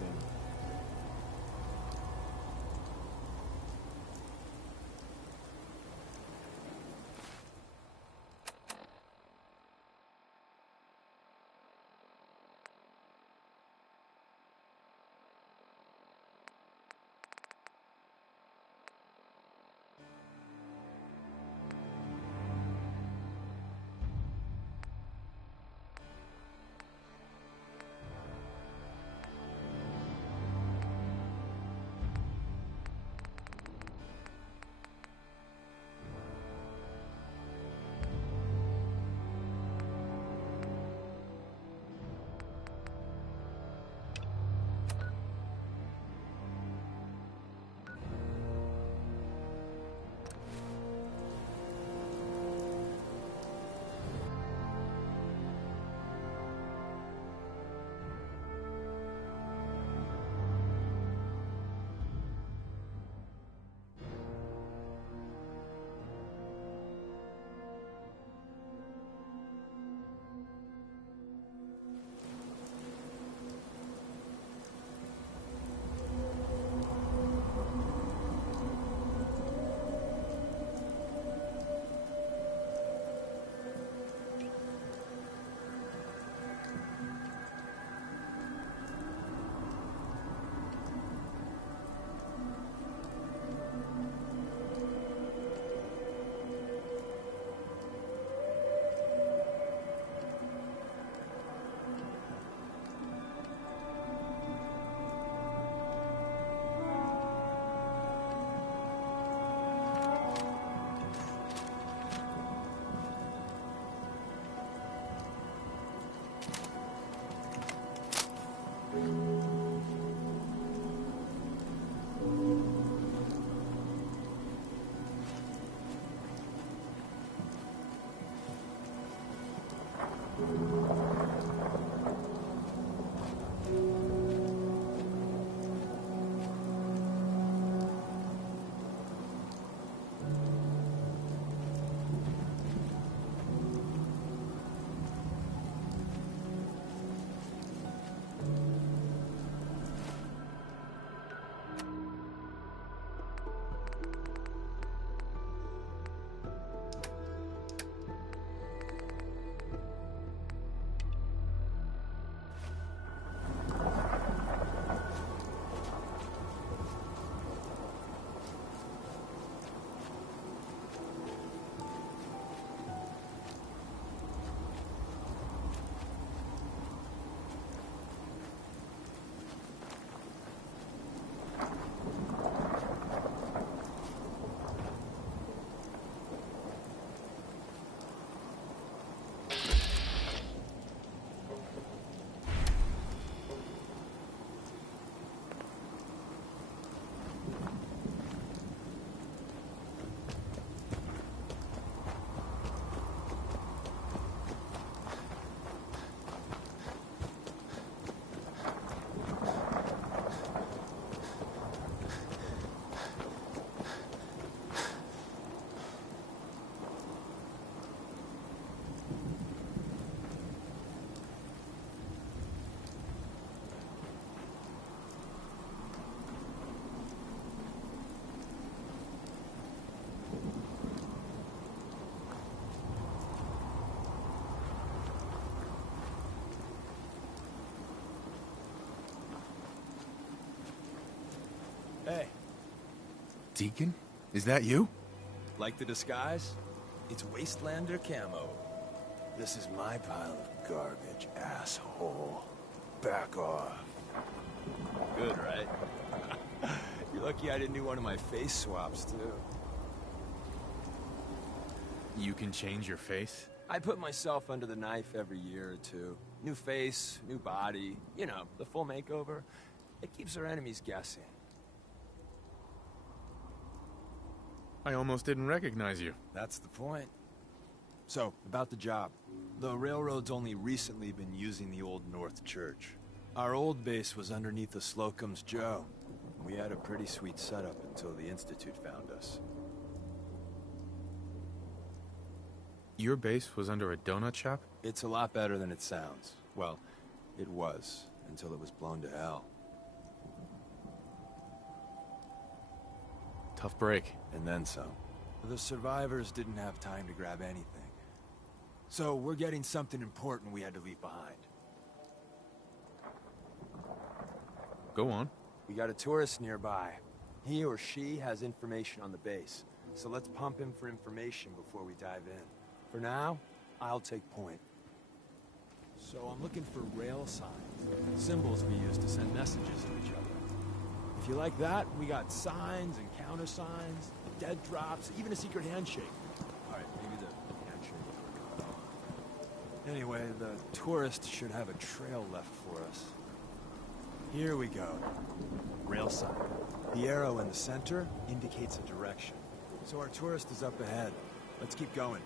interesting. Hey. Deacon? Is that you? Like the disguise? It's Wastelander camo. This is my pile of garbage, asshole. Back off. Good, right? You're lucky I didn't do one of my face swaps, too. You can change your face? I put myself under the knife every year or two. New face, new body, you know, the full makeover. It keeps our enemies guessing. I almost didn't recognize you. That's the point. So, about the job. The railroad's only recently been using the Old North Church. Our old base was underneath the Slocum's Joe. We had a pretty sweet setup until the Institute found us. Your base was under a donut shop? It's a lot better than it sounds. Well, it was, until it was blown to hell. Tough break. And then some. The survivors didn't have time to grab anything. So we're getting something important we had to leave behind. Go on. We got a tourist nearby. He or she has information on the base. So let's pump him for information before we dive in. For now, I'll take point. So I'm looking for rail signs. Symbols we use to send messages to each other. If you like that, we got signs and countersigns, dead drops, even a secret handshake. Alright, maybe the handshake. Anyway, the tourist should have a trail left for us. Here we go. Rail sign. The arrow in the center indicates a direction. So our tourist is up ahead. Let's keep going.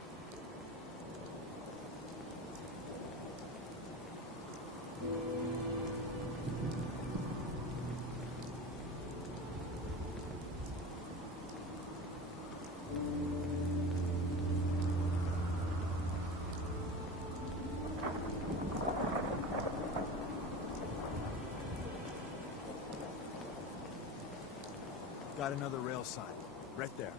Got another rail sign. Right there.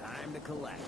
Time to collect.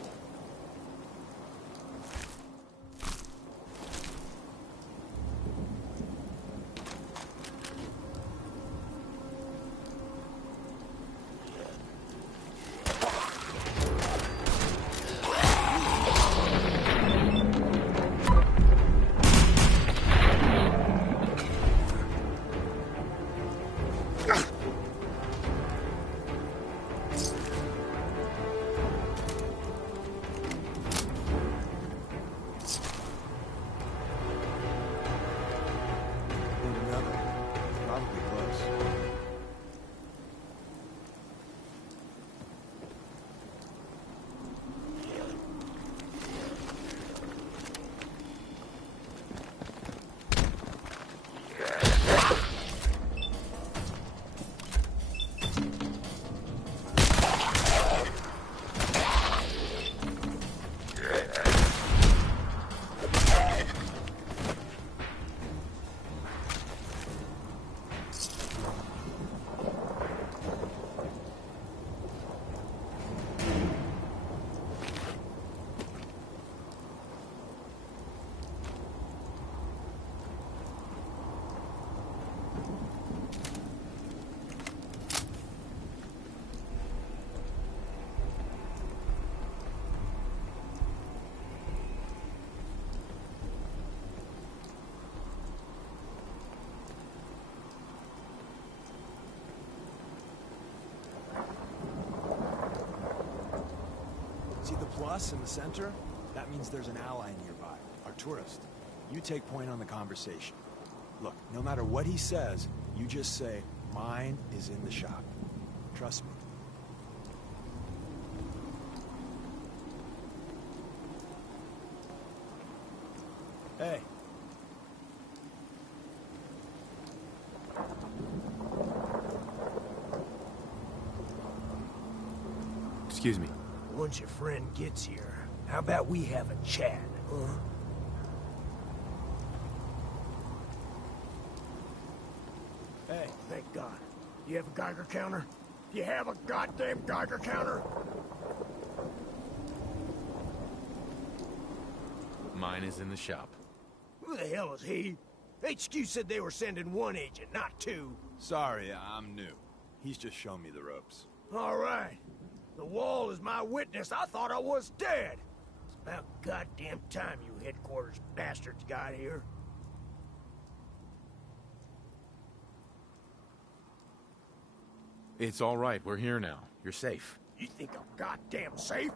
See the plus in the center? That means there's an ally nearby, our tourist. You take point on the conversation. Look, no matter what he says, you just say, mine is in the shop. Trust me. Hey. Excuse me. Once your friend gets here, how about we have a chat, huh? Hey. Thank God. You have a Geiger counter? You have a goddamn Geiger counter? Mine is in the shop. Who the hell is he? HQ said they were sending one agent, not two. Sorry, I'm new. He's just shown me the ropes. All right. The wall is my witness. I thought I was dead. It's about goddamn time you headquarters bastards got here. It's all right. We're here now. You're safe. You think I'm goddamn safe?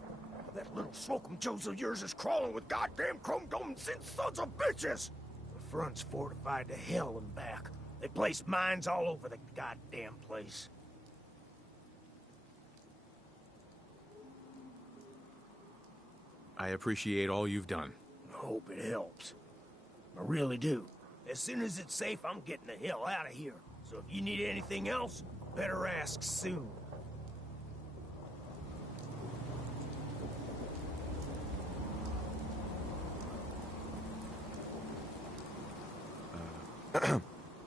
That little Slocum Joes of yours is crawling with goddamn chrome-dome sin sons of bitches! The front's fortified to hell and back. They placed mines all over the goddamn place. I appreciate all you've done. I hope it helps. I really do. As soon as it's safe, I'm getting the hell out of here. So if you need anything else, better ask soon.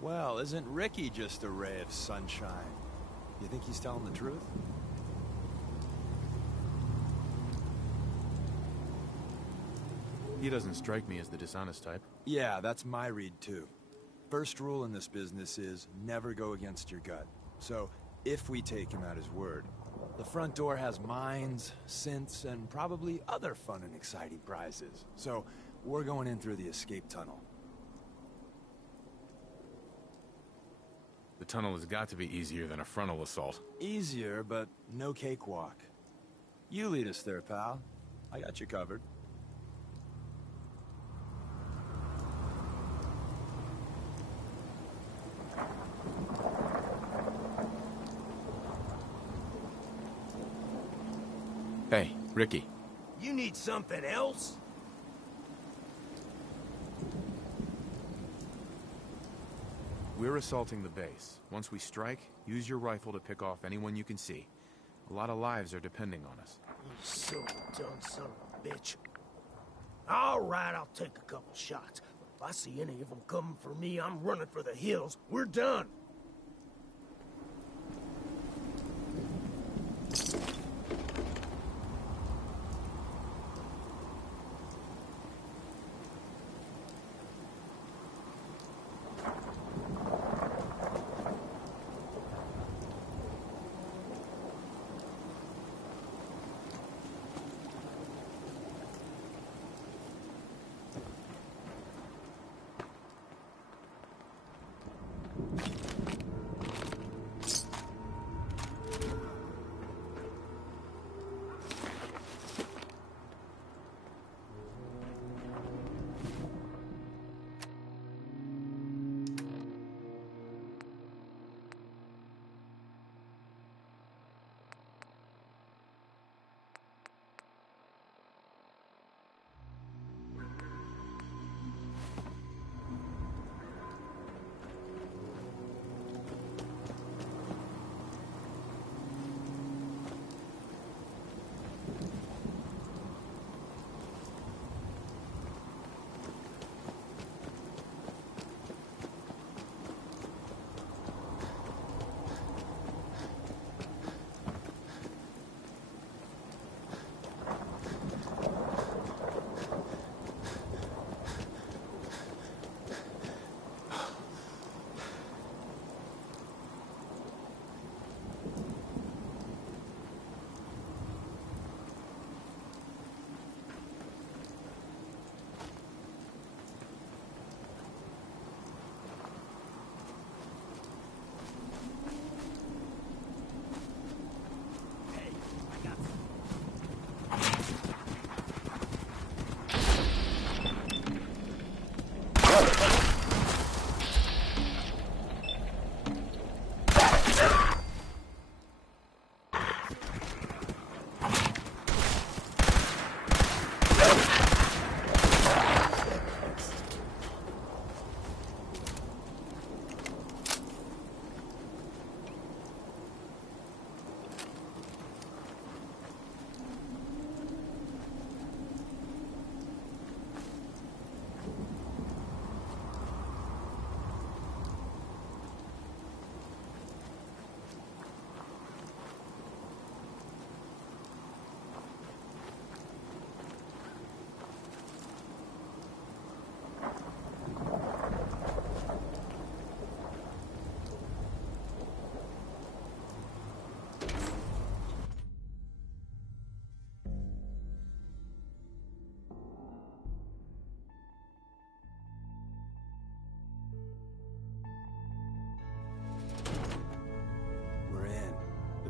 Well, isn't Ricky just a ray of sunshine? You think he's telling the truth? He doesn't strike me as the dishonest type. Yeah, that's my read too. First rule in this business is never go against your gut. So, if we take him at his word, the front door has mines, synths, and probably other fun and exciting prizes. So, we're going in through the escape tunnel. The tunnel has got to be easier than a frontal assault. Easier, but no cakewalk. You lead us there, pal. I got you covered. Hey, Ricky. You need something else? We're assaulting the base. Once we strike, use your rifle to pick off anyone you can see. A lot of lives are depending on us. You silver-tongued son of a bitch. All right, I'll take a couple shots. But if I see any of them coming for me, I'm running for the hills. We're done.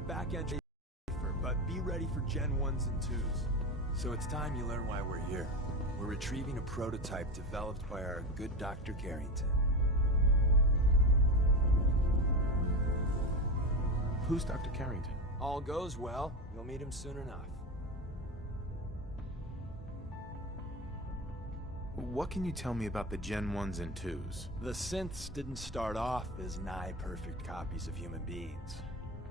Back entry, but be ready for Gen 1s and 2s. So it's time you learn why we're here. We're retrieving a prototype developed by our good Dr. Carrington. Who's Dr. Carrington? All goes well, you'll meet him soon enough. What can you tell me about the Gen 1s and 2s? The synths didn't start off as nigh-perfect copies of human beings.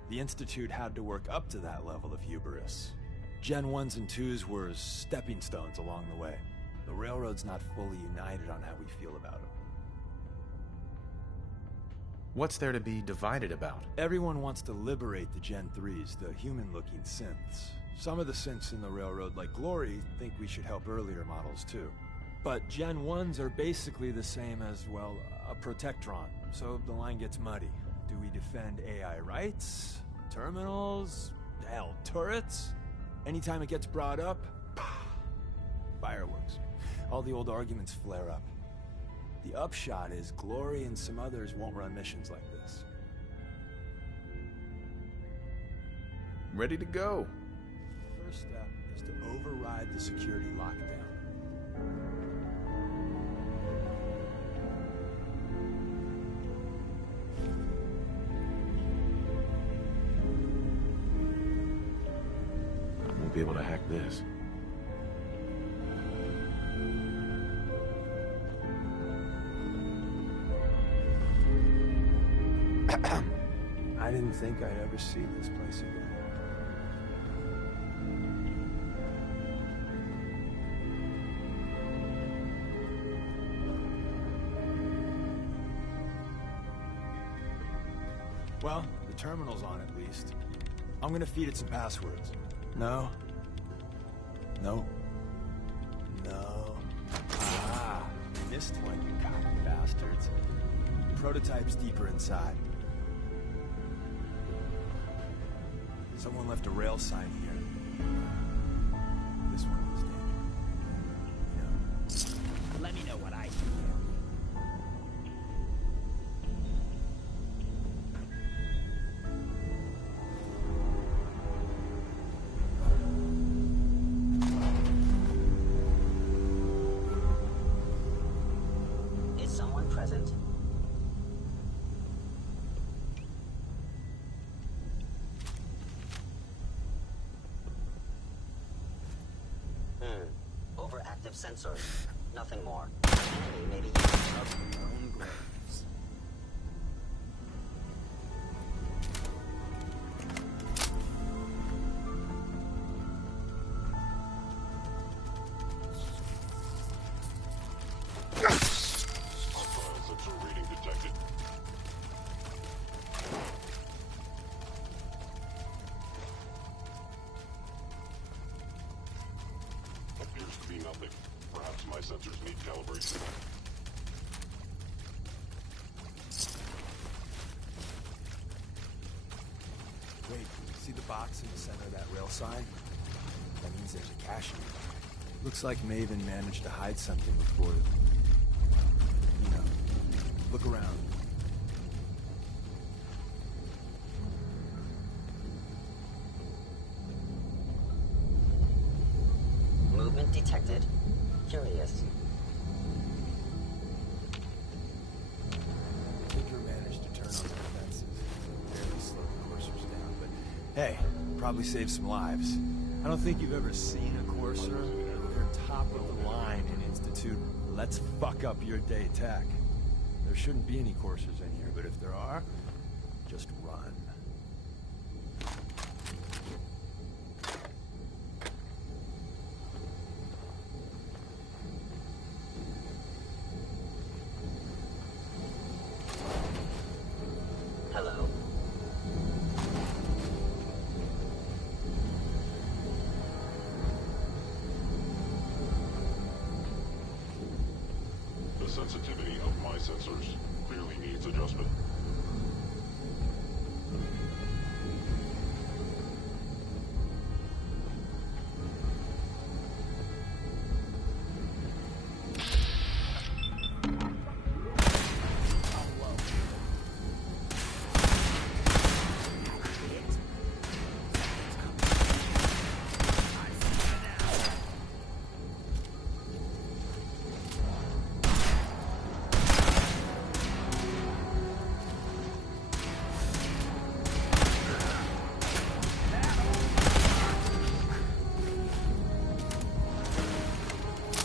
The Institute had to work up to that level of hubris. Gen 1s and 2s were stepping stones along the way. The Railroad's not fully united on how we feel about them. What's there to be divided about? Everyone wants to liberate the Gen 3s, the human-looking synths. Some of the synths in the Railroad, like Glory, think we should help earlier models too. But Gen 1s are basically the same as, well, a Protectron, so the line gets muddy. Do we defend AI rights? Terminals? Hell, turrets? Anytime it gets brought up, fireworks. All the old arguments flare up. The upshot is Glory and some others won't run missions like this. Ready to go. First step is to override the security lockdown. I won't be able to hack this. I didn't think I'd ever see this place again. Well, the terminal's on at least. I'm gonna feed it some passwords. No. No. No. Ah, missed one, you cocky bastards. Prototype's deeper inside. Someone left a rail sign here. This one was dangerous. Let me know what I can do. Is someone present? Overactive sensors. Nothing more. Enemy may be using of their own graves. Hostile sensor reading detected. Appears to be nothing. Perhaps my sensors need calibration. Wait, see the box in the center of that rail sign? That means there's a cache in it. Looks like Maven managed to hide something before, you know, look around. Movement detected. Curious. Tinker managed to turn on the defenses. Barely slowed the coursers down, but hey, probably saved some lives. I don't think you've ever seen a courser. They're top of the line in Institute. Let's fuck up your day tech. There shouldn't be any coursers in here, but if there are, just run. Hello. The sensitivity of my sensors clearly needs adjustment.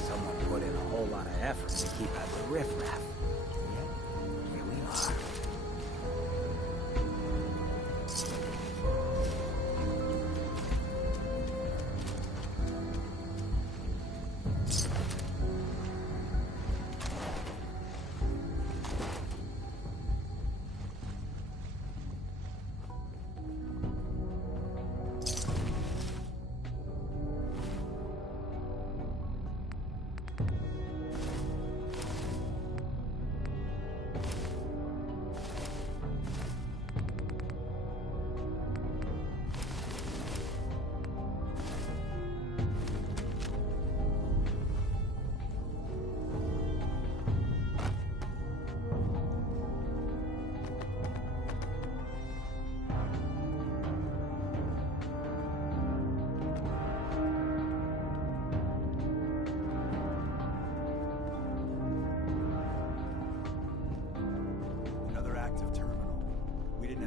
Someone put in a whole lot of effort to keep out the riffraff. Yet, here we are.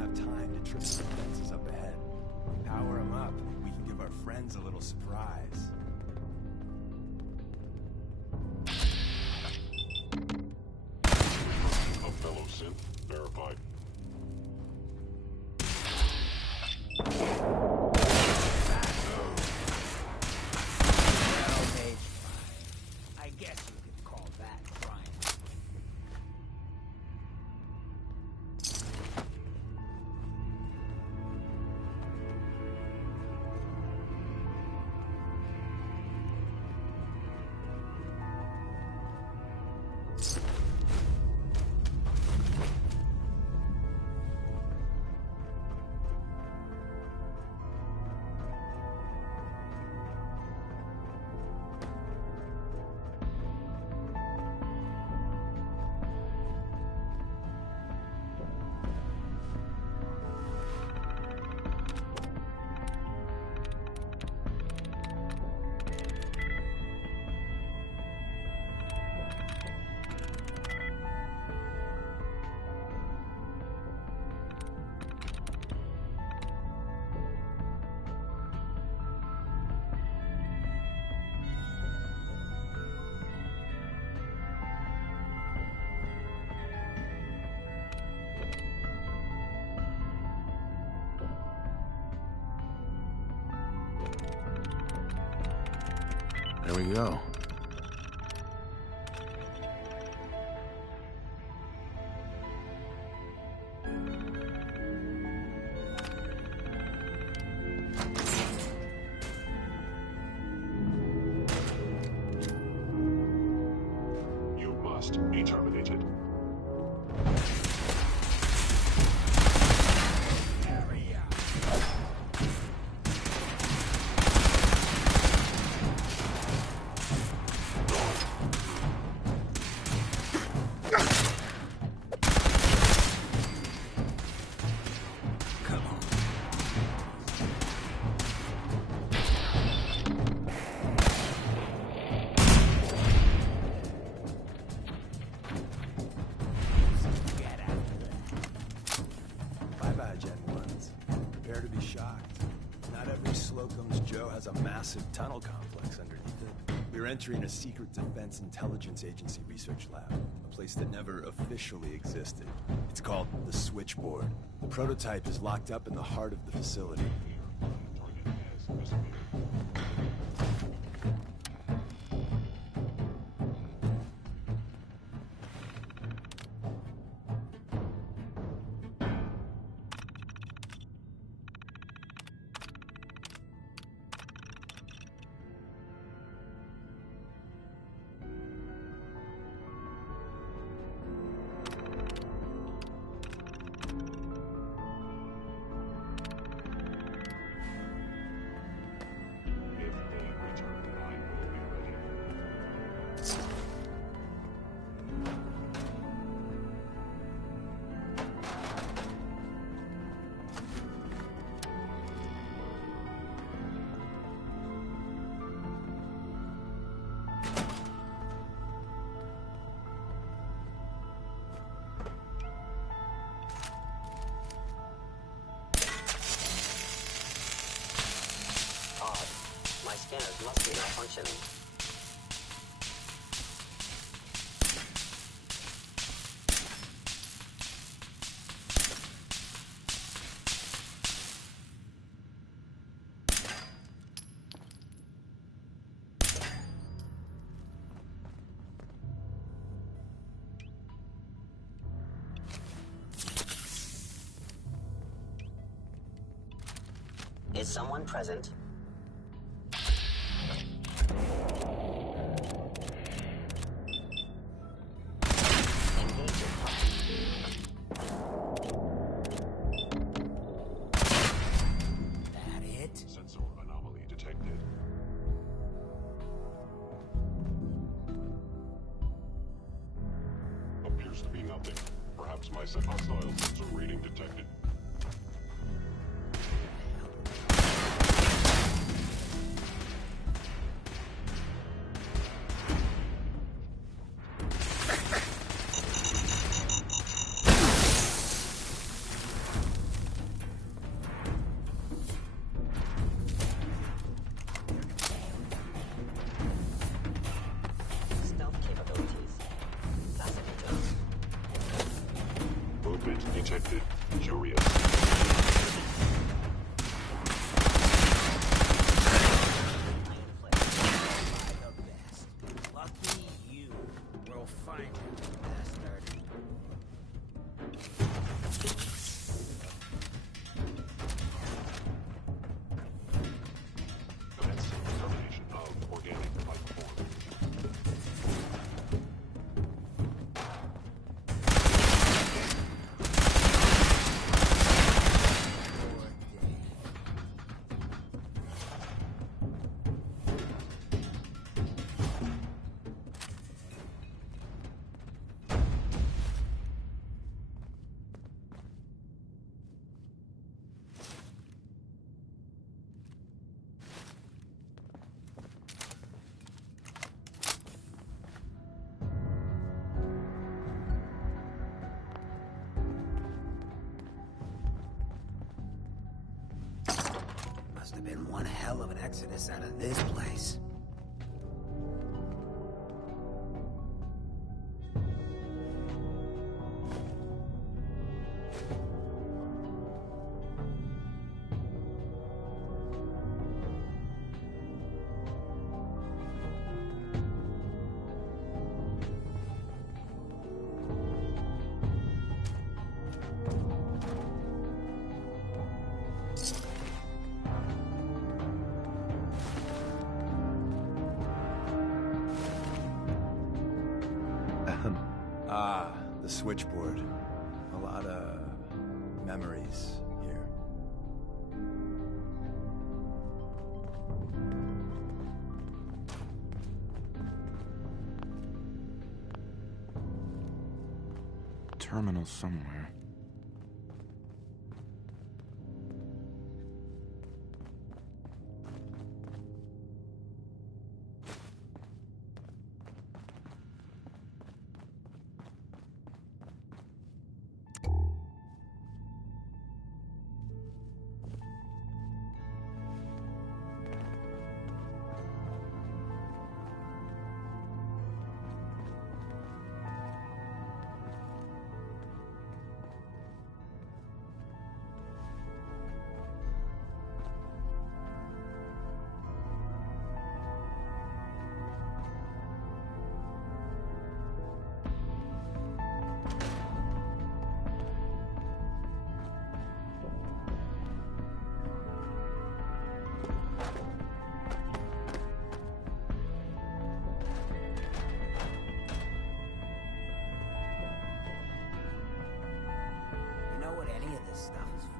have time to trip the fences up ahead. Power them up, we can give our friends a little surprise. A fellow synth verified. Well-made fire. I guess you could call that crime. There we go. You must be terminated. Bye-bye, Gen 1s. Prepare to be shocked. Not every Slocum's Joe has a massive tunnel complex underneath it. We're entering a secret Defense Intelligence Agency research lab, a place that never officially existed. It's called the Switchboard. The prototype is locked up in the heart of the facility. Target has estimated. If they return, I will be ready. Odd. My scanners must be malfunctioning. Is someone present? Engage your That it? Sensor anomaly detected. Appears to be nothing. Perhaps my hostile sensor reading detected. detected. Curious. Lucky you. We'll find him, bastard. Commence termination of organic life form. Must have been one hell of an exodus out of this place. Ah, the switchboard. A lot of memories here. Terminal somewhere. You know what any of this stuff is for?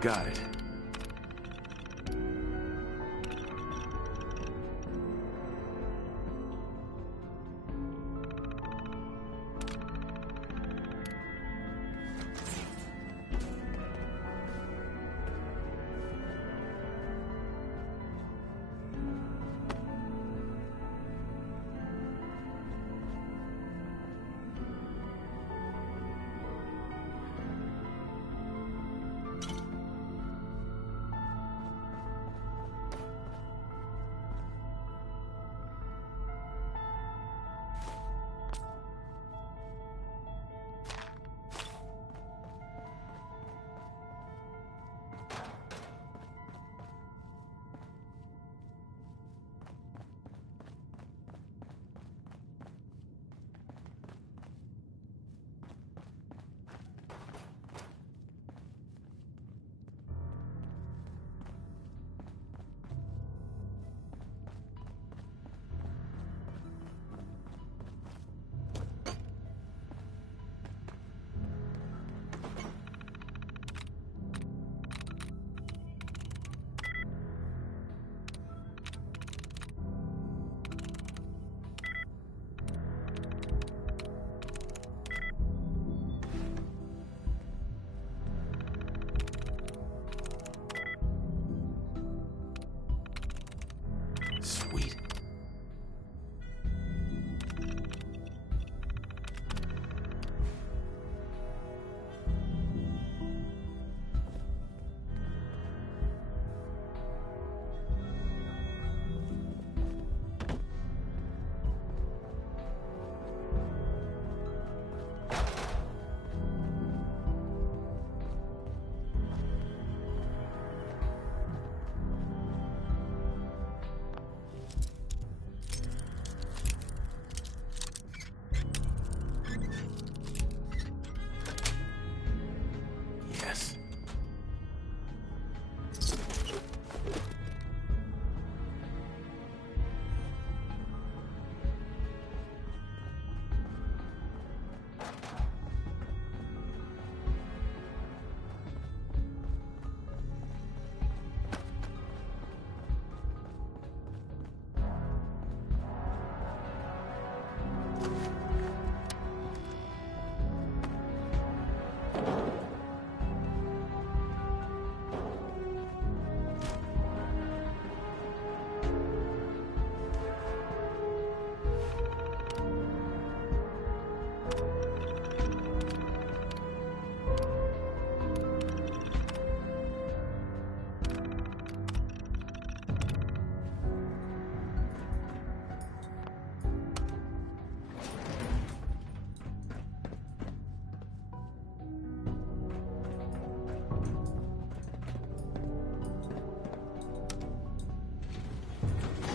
Got it.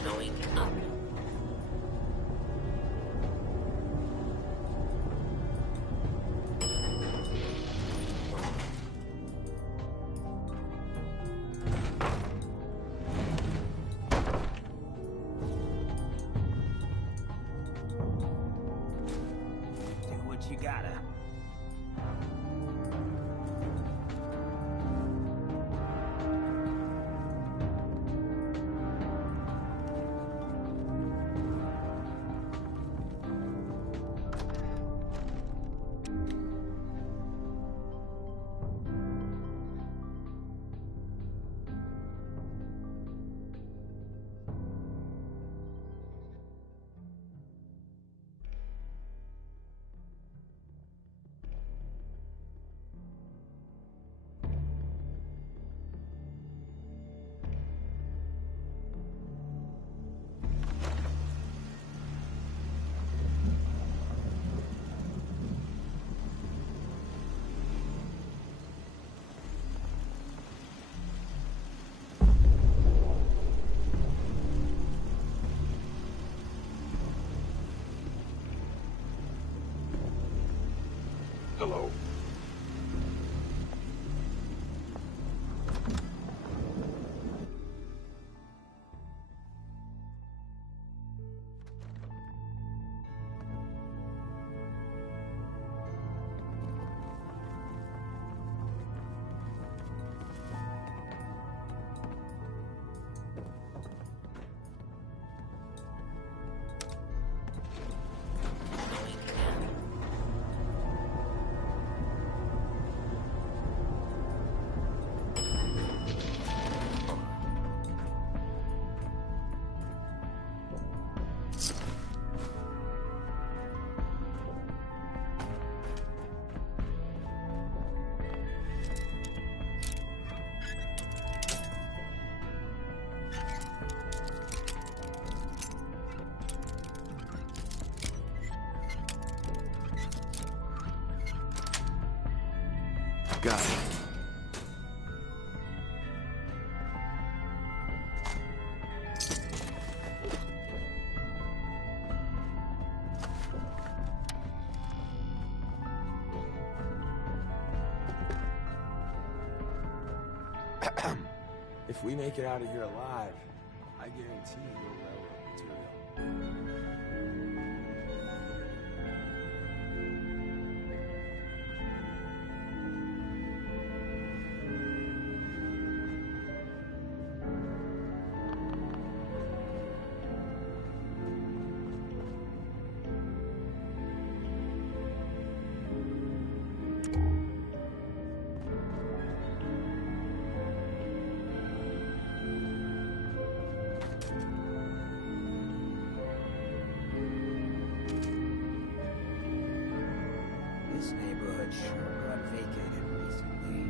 Going up. Do what you gotta. Hello. Got it. If we make it out of here alive, I guarantee you'll railroad material. This neighborhood sure got vacated recently.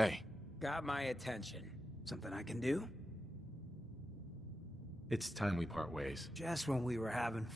Hey, Got my attention. Something I can do? it's time we part ways. Just when we were having...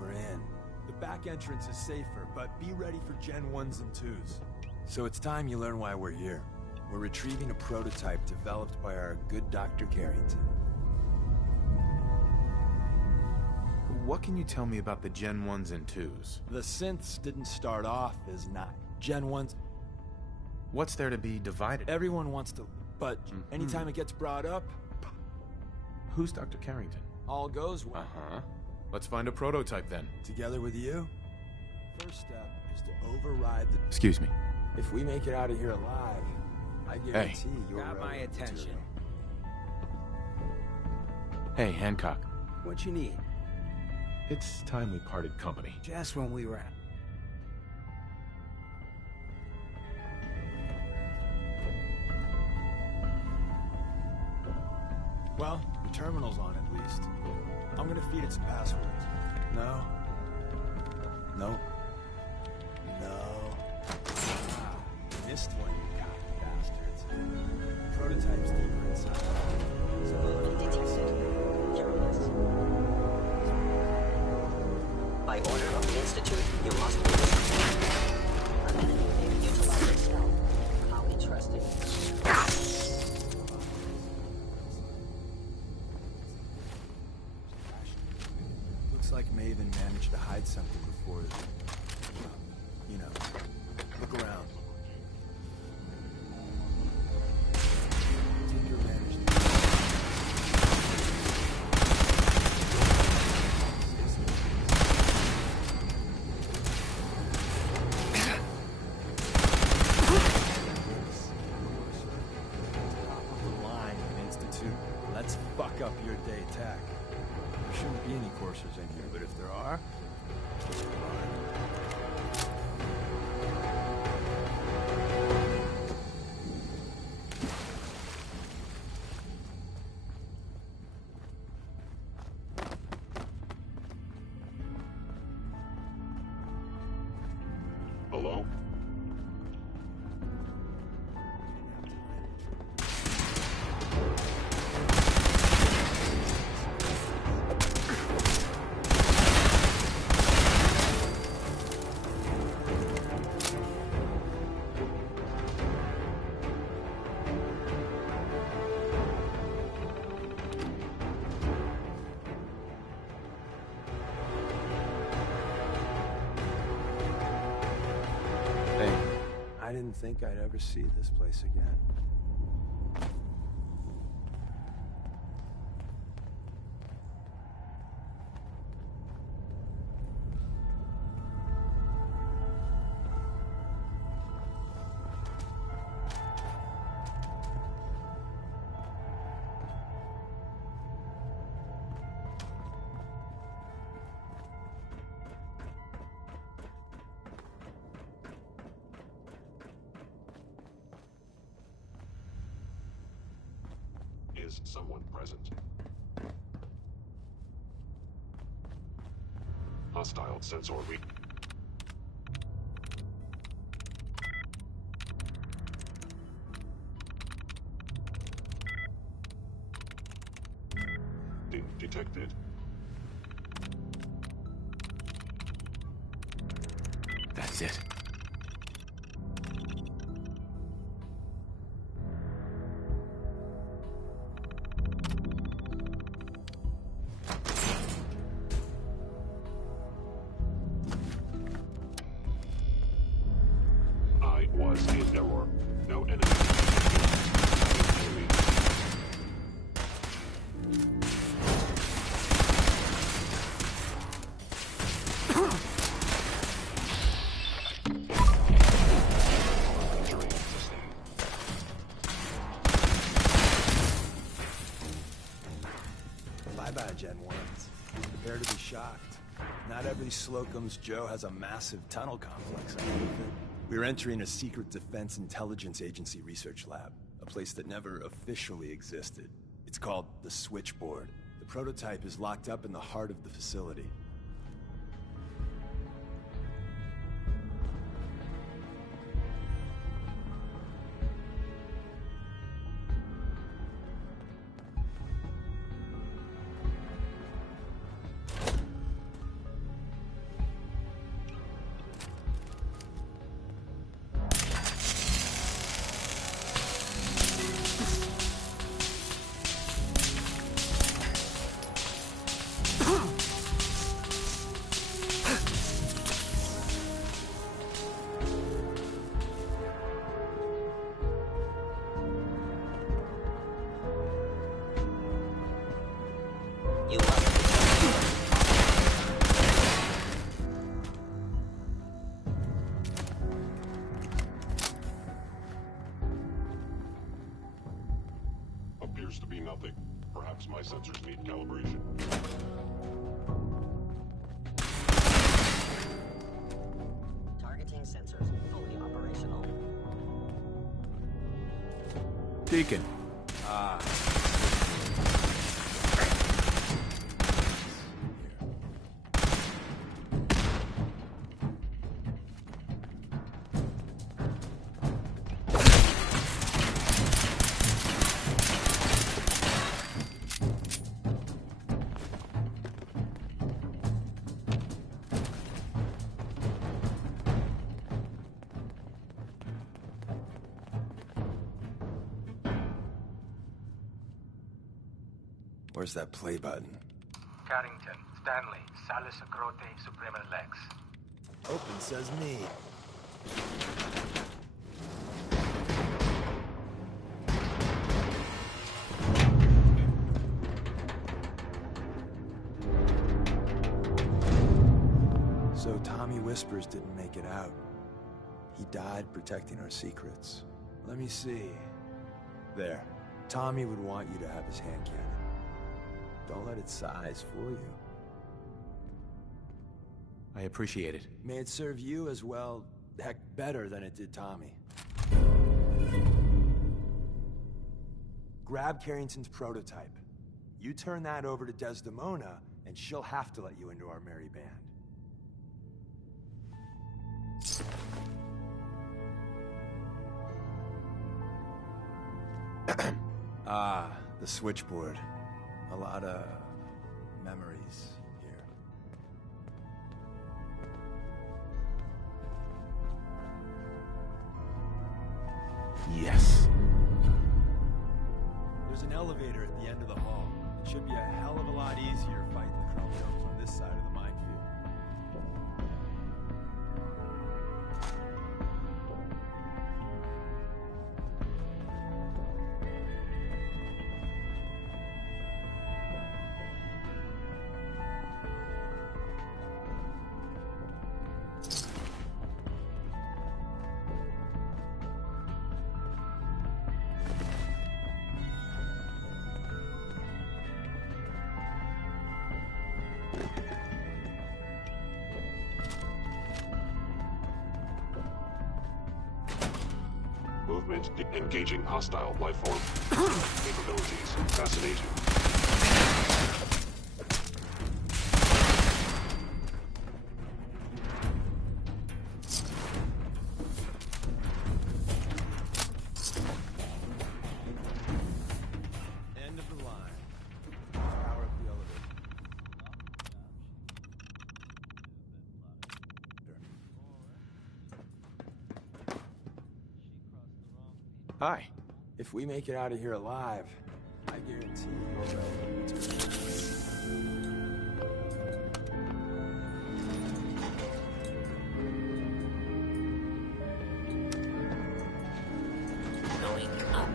We're in. The back entrance is safer, but be ready for Gen 1s and 2s. So it's time you learn why we're here. We're retrieving a prototype developed by our good Dr. Carrington. What can you tell me about the Gen 1s and 2s? The synths didn't start off as not Gen 1s. What's there to be divided? Everyone wants to, but anytime it gets brought up, Who's Dr. Carrington? all goes well. Uh-huh. Let's find a prototype then. Together with you, first step is to override the... Excuse me. If we make it out of here alive, I guarantee you'll... Got my attention. Hey, Hancock. What you need? It's time we parted company. Just when we were... Well, the terminal's on at least. I'm gonna feed it some passwords. No. No. No. Ah, you missed one, you cocky bastards. Prototype's deeper inside. Vulnerability detected. Curious. By order of the Institute, you must be an enemy may utilize itself. How interesting. Looks like Maven managed to hide something before, you know, look around. Tinker managed to... Top of the line in Institute. Let's fuck up your day tech. There shouldn't be any coursers in here, but if there are, just run. Hello? Hey, I didn't think I'd ever see this place again. Is someone present? Hostile sensor read. Detected. That's it. I was in error. No enemy. Bye-bye, Gen 1s. Prepare to be shocked. Not every Slocum's Joe has a massive tunnel complex underneath it. We're entering a secret Defense Intelligence Agency research lab, a place that never officially existed. It's called the Switchboard. The prototype is locked up in the heart of the facility. You must Appears to be nothing. Perhaps my sensors need calibration. targeting sensors fully operational. Deacon. Where's that play button? Carrington, Stanley, Salis Acrote, Suprema Lex. Open says me. So Tommy Whispers didn't make it out. He died protecting our secrets. Let me see. There. Tommy would want you to have his hand cannon. Don't let its size fool you. I appreciate it. May it serve you as well, heck, better than it did Tommy. Grab Carrington's prototype. You turn that over to Desdemona, and she'll have to let you into our merry band. The switchboard. A lot of memories here. Yes. There's an elevator at the end of the hall. It should be a hell of a lot easier fighting the Chromodomes on this side of the minefield. Movement engaging hostile life form. Capabilities fascinating. Hi. If we make it out of here alive, I guarantee Going up.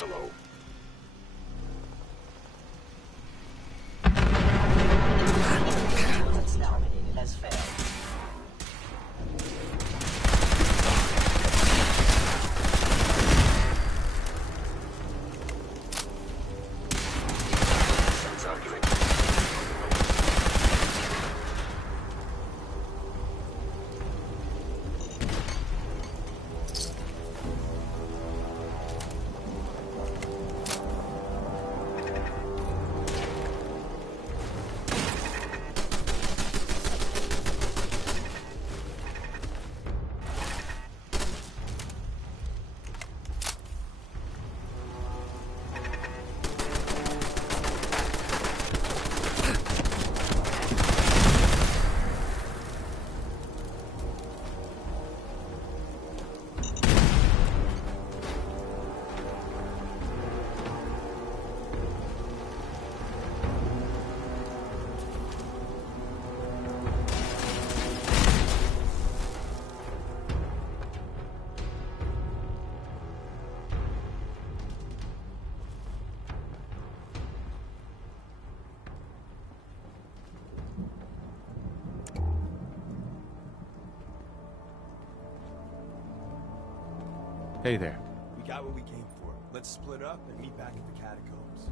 Hello. That's nominated as failed. Sense activated. Hey there. we got what we came for. Let's split up and meet back at the catacombs.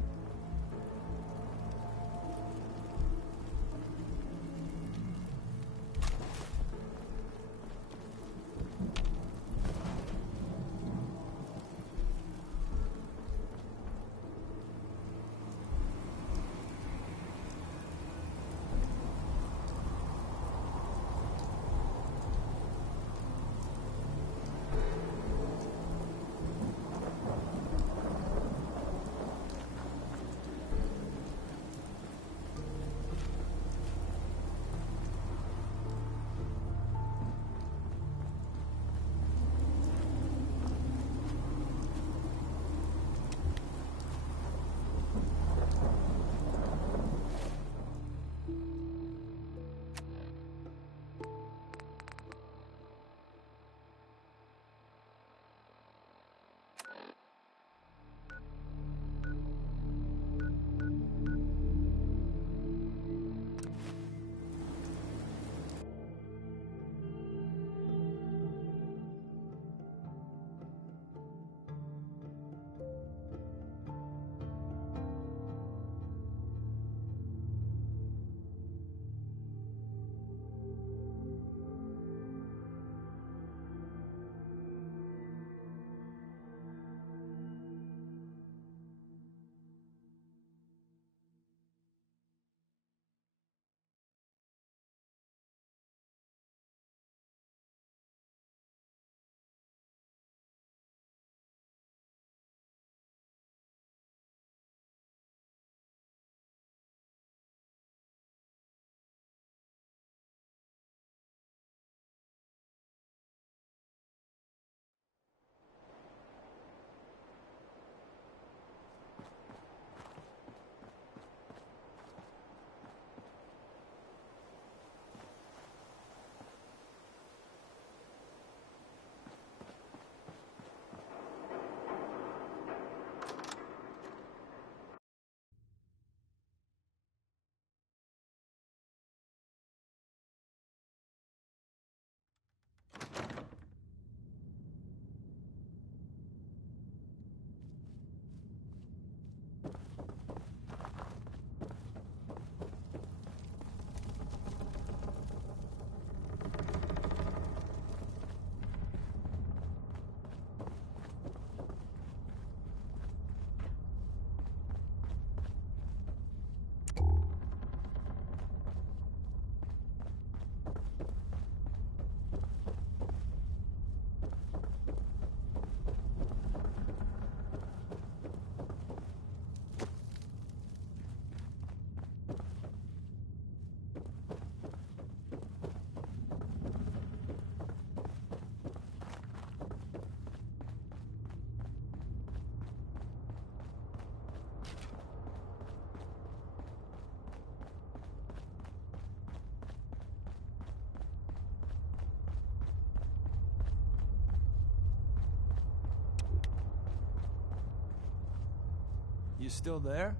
You still there?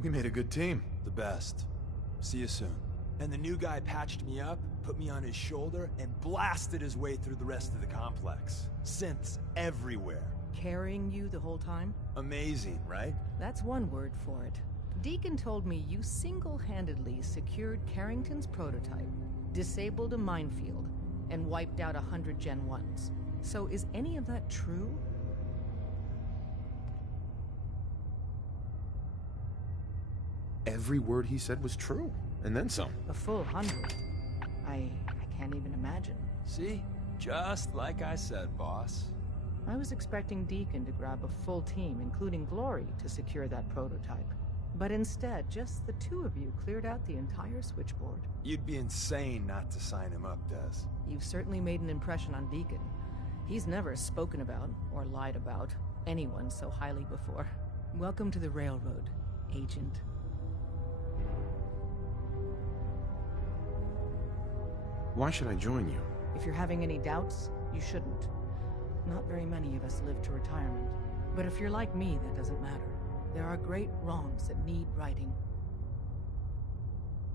We made a good team. The best. See you soon. And the new guy patched me up, put me on his shoulder, and blasted his way through the rest of the complex. Synths everywhere. Carrying you the whole time? Amazing, right? That's one word for it. Deacon told me you single-handedly secured Carrington's prototype, disabled a minefield, and wiped out 100 Gen 1s. So is any of that true? Every word he said was true, and then some. A full 100. I can't even imagine. See? Just like I said, boss. I was expecting Deacon to grab a full team, including Glory, to secure that prototype. But instead, just the two of you cleared out the entire switchboard. You'd be insane not to sign him up, Des. You've certainly made an impression on Deacon. He's never spoken about, or lied about, anyone so highly before. Welcome to the Railroad, Agent. Why should I join you? If you're having any doubts, you shouldn't. Not very many of us live to retirement. But if you're like me, that doesn't matter. There are great wrongs that need righting.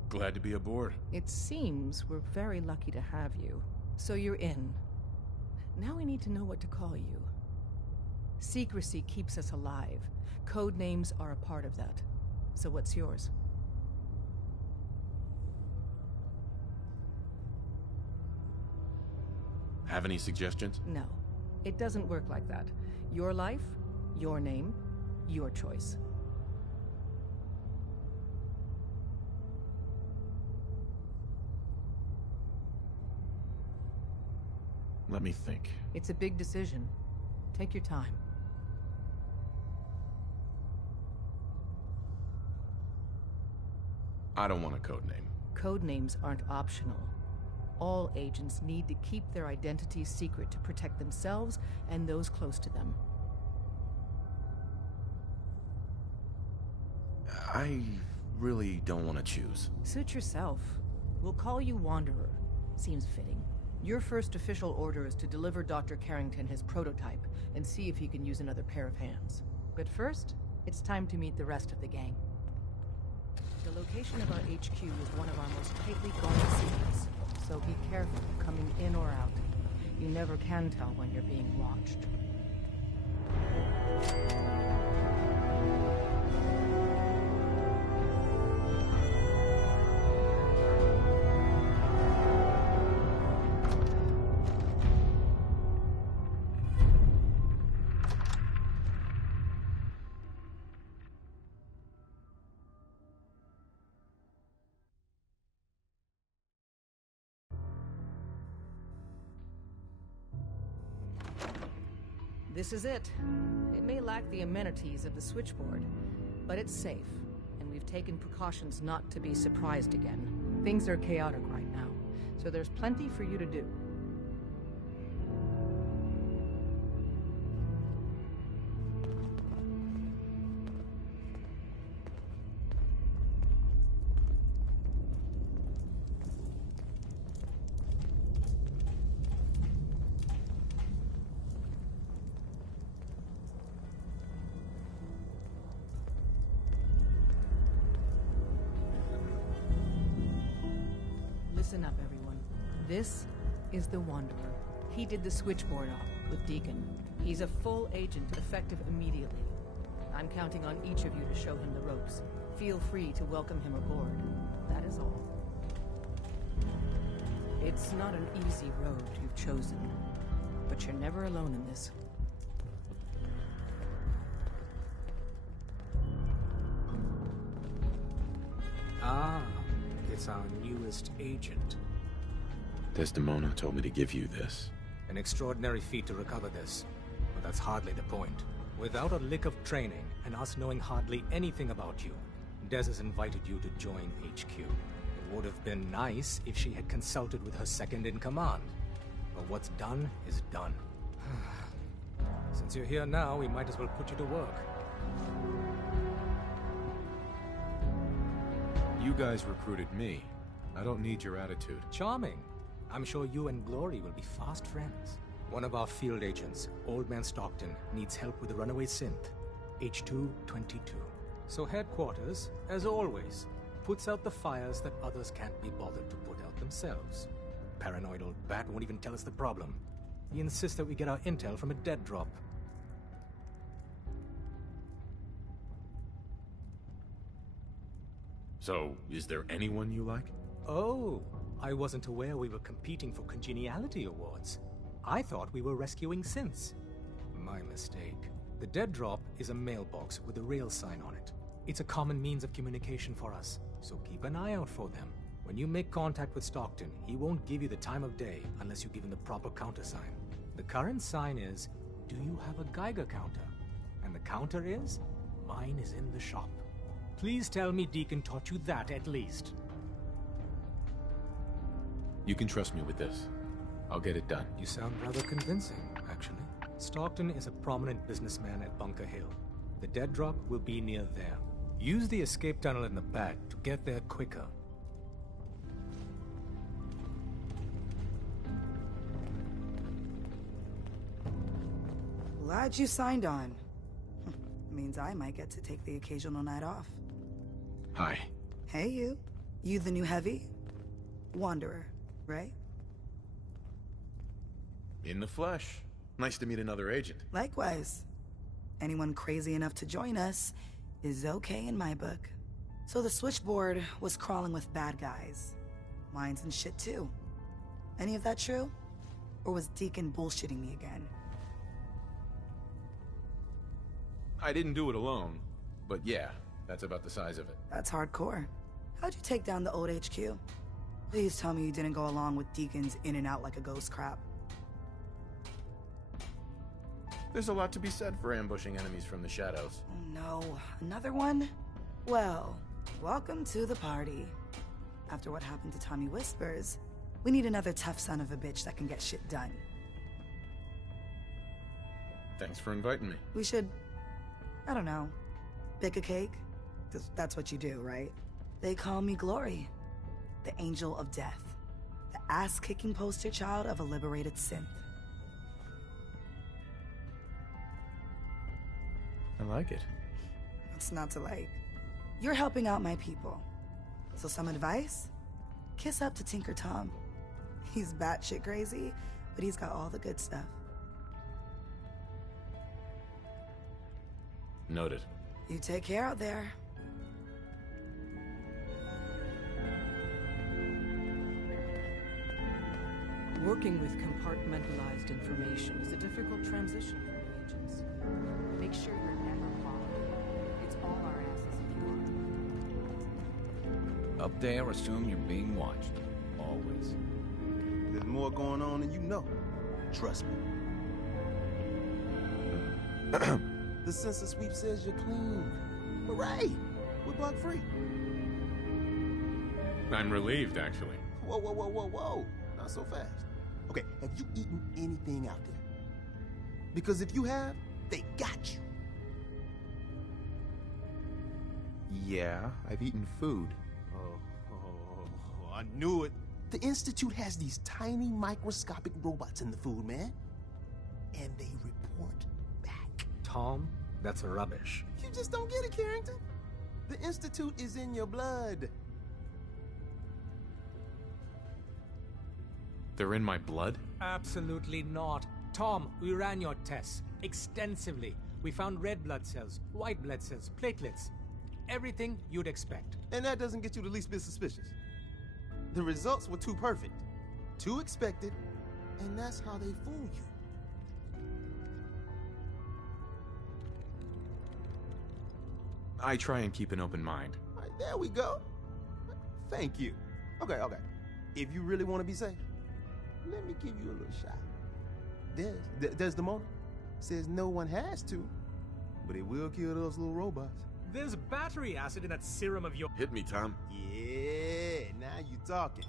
Glad to be aboard. It seems we're very lucky to have you. So you're in. Now we need to know what to call you. Secrecy keeps us alive. Code names are a part of that. So what's yours? Have any suggestions? No. It doesn't work like that. Your life, your name, your choice. Let me think. It's a big decision. Take your time. I don't want a code name. Code names aren't optional. All agents need to keep their identities secret to protect themselves and those close to them. I really don't want to choose. Suit yourself. We'll call you Wanderer. Seems fitting. Your first official order is to deliver Dr. Carrington his prototype and see if he can use another pair of hands. But first, it's time to meet the rest of the gang. The location of our HQ is one of our most tightly guarded secrets, so be careful coming in or out. You never can tell when you're being watched. This is it. It may lack the amenities of the switchboard, but it's safe, and we've taken precautions not to be surprised again. Things are chaotic right now, so there's plenty for you to do. Listen up, everyone. This is the Wanderer. He did the switchboard op with Deacon. He's a full agent, effective immediately. I'm counting on each of you to show him the ropes. Feel free to welcome him aboard. That is all. It's not an easy road you've chosen, but you're never alone in this. Ah, it's our newest agent. Desdemona told me to give you this. An extraordinary feat to recover this, but that's hardly the point. Without a lick of training, and us knowing hardly anything about you, Des has invited you to join HQ. It would have been nice if she had consulted with her second-in-command. But what's done is done. Since you're here now, we might as well put you to work. You guys recruited me. I don't need your attitude. Charming. I'm sure you and Glory will be fast friends. One of our field agents, Old Man Stockton, needs help with the runaway synth, H222. So headquarters, as always, puts out the fires that others can't be bothered to put out themselves. Paranoid old bat won't even tell us the problem. He insists that we get our intel from a dead drop. So, is there anyone you like? Oh, I wasn't aware we were competing for congeniality awards. I thought we were rescuing synths. My mistake. The dead drop is a mailbox with a rail sign on it. It's a common means of communication for us, so keep an eye out for them. When you make contact with Stockton, he won't give you the time of day unless you give him the proper countersign. The current sign is, do you have a Geiger counter? And the counter is, mine is in the shop. Please tell me Deacon taught you that at least. You can trust me with this. I'll get it done. You sound rather convincing, actually. Stockton is a prominent businessman at Bunker Hill. The dead drop will be near there. Use the escape tunnel in the back to get there quicker. Glad you signed on. Means I might get to take the occasional night off. Hi. Hey, you. You the new heavy? Wanderer, right? In the flesh. Nice to meet another agent. Likewise. Anyone crazy enough to join us is okay in my book. So the switchboard was crawling with bad guys. Mines and shit too. Any of that true? Or was Deacon bullshitting me again? I didn't do it alone, but yeah, that's about the size of it. That's hardcore. How'd you take down the old HQ? Please tell me you didn't go along with Deacon's in and out like a ghost crap. There's a lot to be said for ambushing enemies from the shadows. Oh no, another one? Well, welcome to the party. After what happened to Tommy Whispers, we need another tough son of a bitch that can get shit done. Thanks for inviting me. We should, I don't know, bake a cake? 'Cause that's what you do, right? They call me Glory, the Angel of Death, the ass-kicking poster child of a liberated synth. I like it. What's not to like? You're helping out my people. So some advice? Kiss up to Tinker Tom. He's batshit crazy, but he's got all the good stuff. Noted. You take care out there. Working with compartmentalized information is a difficult transition for the agents. Make sure you're never followed. It's all our asses if you are. Up there, assume you're being watched. Always. There's more going on than you know. Trust me. The census sweep says you're clean. Hooray! We're bug free. I'm relieved, actually. Whoa, whoa, whoa, whoa, whoa. Not so fast. Okay, have you eaten anything out there? Because if you have, they got you. Yeah, I've eaten food. I knew it. The Institute has these tiny microscopic robots in the food, man. And they report back. Tom, that's rubbish. You just don't get it, Carrington. The Institute is in your blood. They're in my blood? Absolutely not. Tom, we ran your tests extensively. We found red blood cells, white blood cells, platelets. Everything you'd expect. And that doesn't get you the least bit suspicious. The results were too perfect, too expected, and that's how they fool you. I try and keep an open mind. All right, there we go. Thank you. Okay. If you really want to be safe, let me give you a little shot. Desdemona says no one has to, but it will kill those little robots. There's battery acid in that serum of yours. Hit me, Tom. Yeah, now you talking.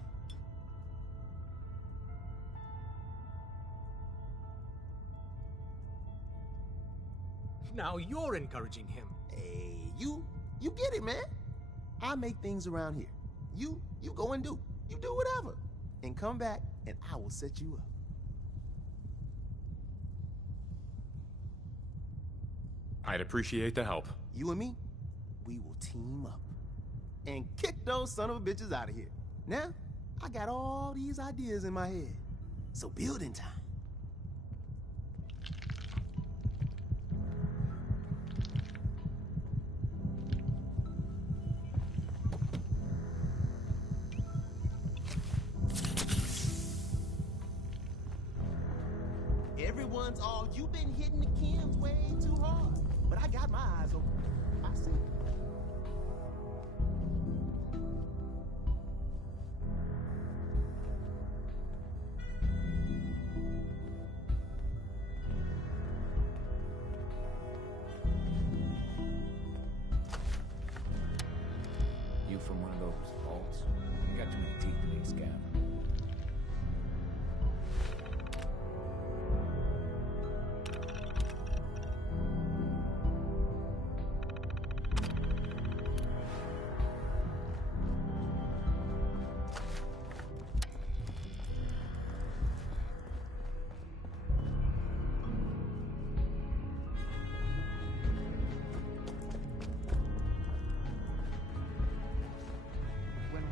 Now you're encouraging him. Hey, you get it, man. I make things around here. You go and do. You do whatever. and come back, and I will set you up. I'd appreciate the help. You and me, we will team up and kick those son of a bitches out of here. Now, I got all these ideas in my head. So building time. Everyone's all, you've been hitting the chems way too hard. But I got my eyes open. I see. You from one of those vaults? You got too many teeth to be a scab.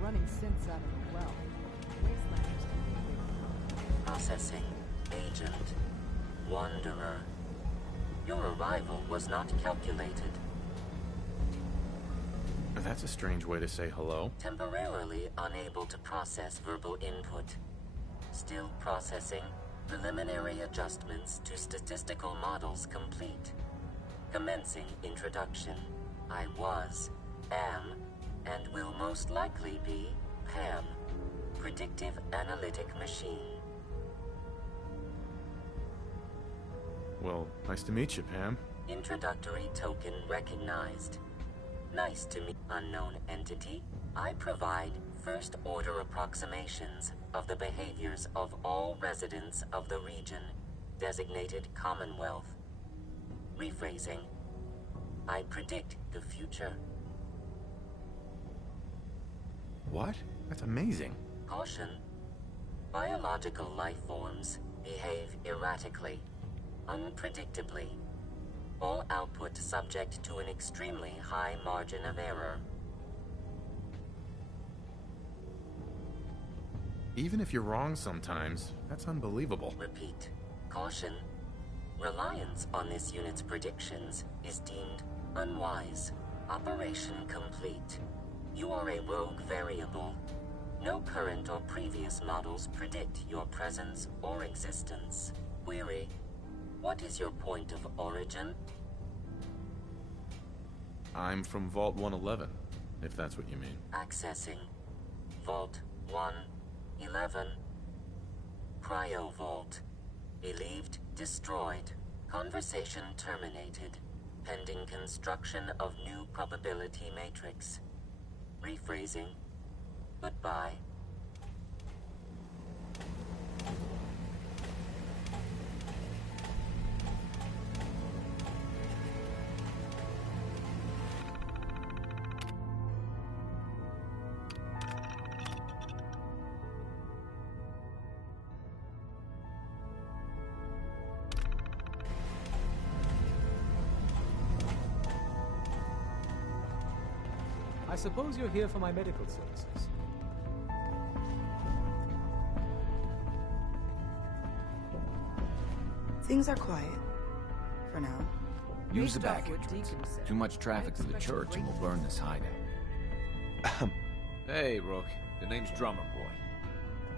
Running synths out of the well. Wastelanders. Processing. Agent. Wanderer. Your arrival was not calculated. That's a strange way to say hello. Temporarily unable to process verbal input. Still processing. Preliminary adjustments to statistical models complete. Commencing introduction. I was, am, and will most likely be PAM, Predictive Analytic Machine. Well, nice to meet you, Pam. Introductory token recognized. Nice to meet unknown entity. I provide first-order approximations of the behaviors of all residents of the region, designated Commonwealth. Rephrasing. I predict the future. What? That's amazing. Caution. Biological life forms behave erratically, unpredictably. All output subject to an extremely high margin of error. Even if you're wrong sometimes, that's unbelievable. Repeat. Caution. Reliance on this unit's predictions is deemed unwise. Operation complete. You are a rogue variable. No current or previous models predict your presence or existence. Query. What is your point of origin? I'm from Vault 111, if that's what you mean. Accessing. Vault 111. Cryo Vault. Believed destroyed. Conversation terminated. Pending construction of new probability matrix. Rephrasing. Goodbye. I suppose you're here for my medical services. Things are quiet. For now. Use the back entrance. Too much traffic to the church and we'll burn this hideout. Hey, Rook. The name's Drummer Boy.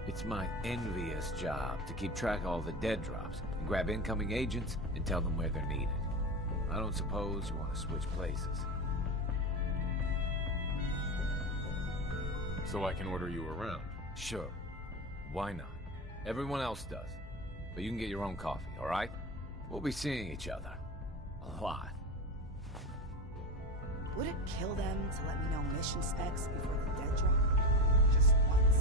It's my envious job to keep track of all the dead drops and grab incoming agents and tell them where they're needed. I don't suppose you want to switch places. So I can order you around? Sure. Why not? Everyone else does. But you can get your own coffee, all right? We'll be seeing each other. A lot. Would it kill them to let me know mission specs before the dead drop? Just once.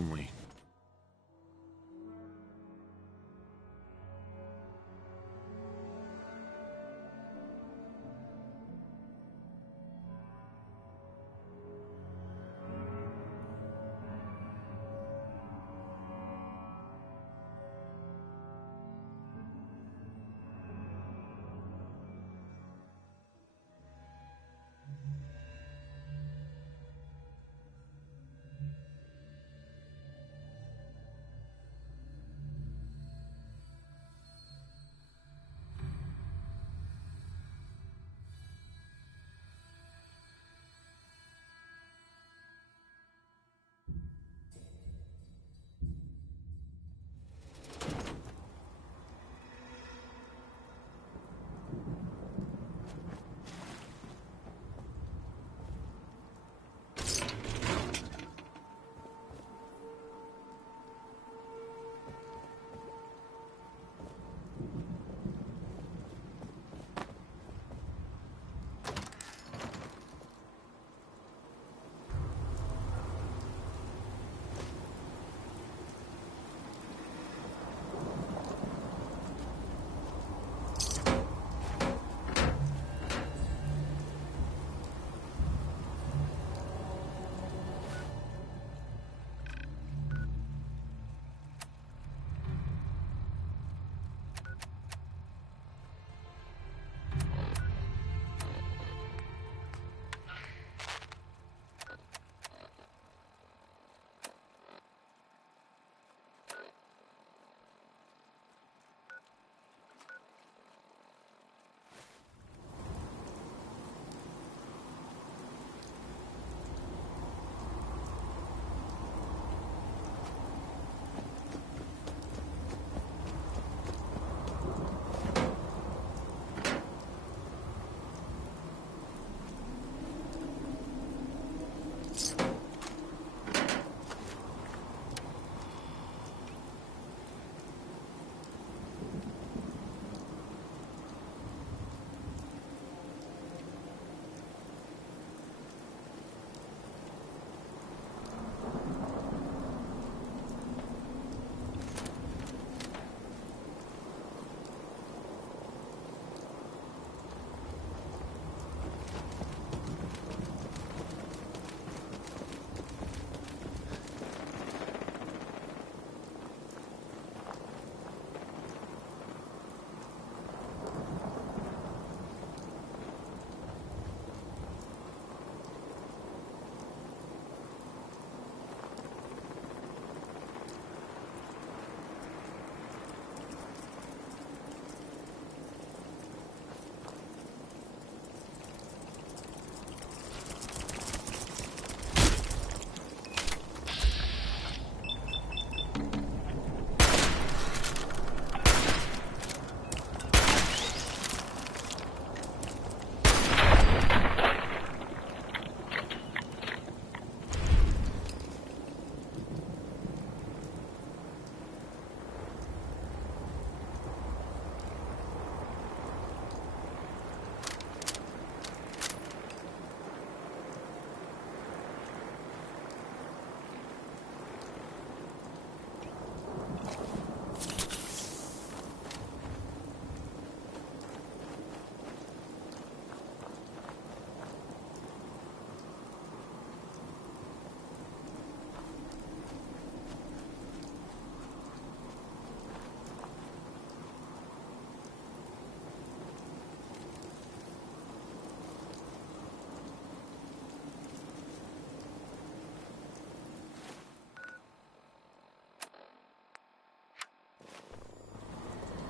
only.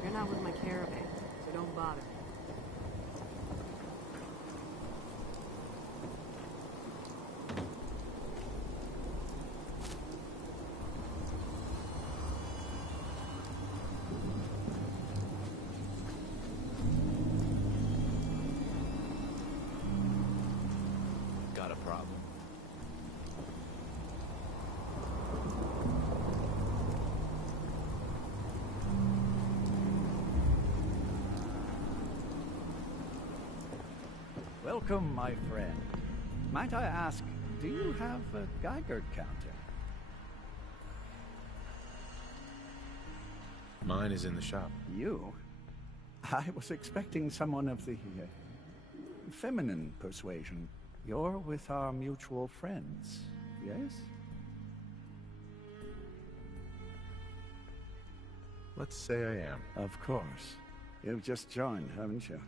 You're not with my caravan, so don't bother. Got a problem? Welcome, my friend. Might I ask, do you have a Geiger counter? Mine is in the shop. You? I was expecting someone of the feminine persuasion. You're with our mutual friends, yes? Let's say I am. Of course. You've just joined, haven't you?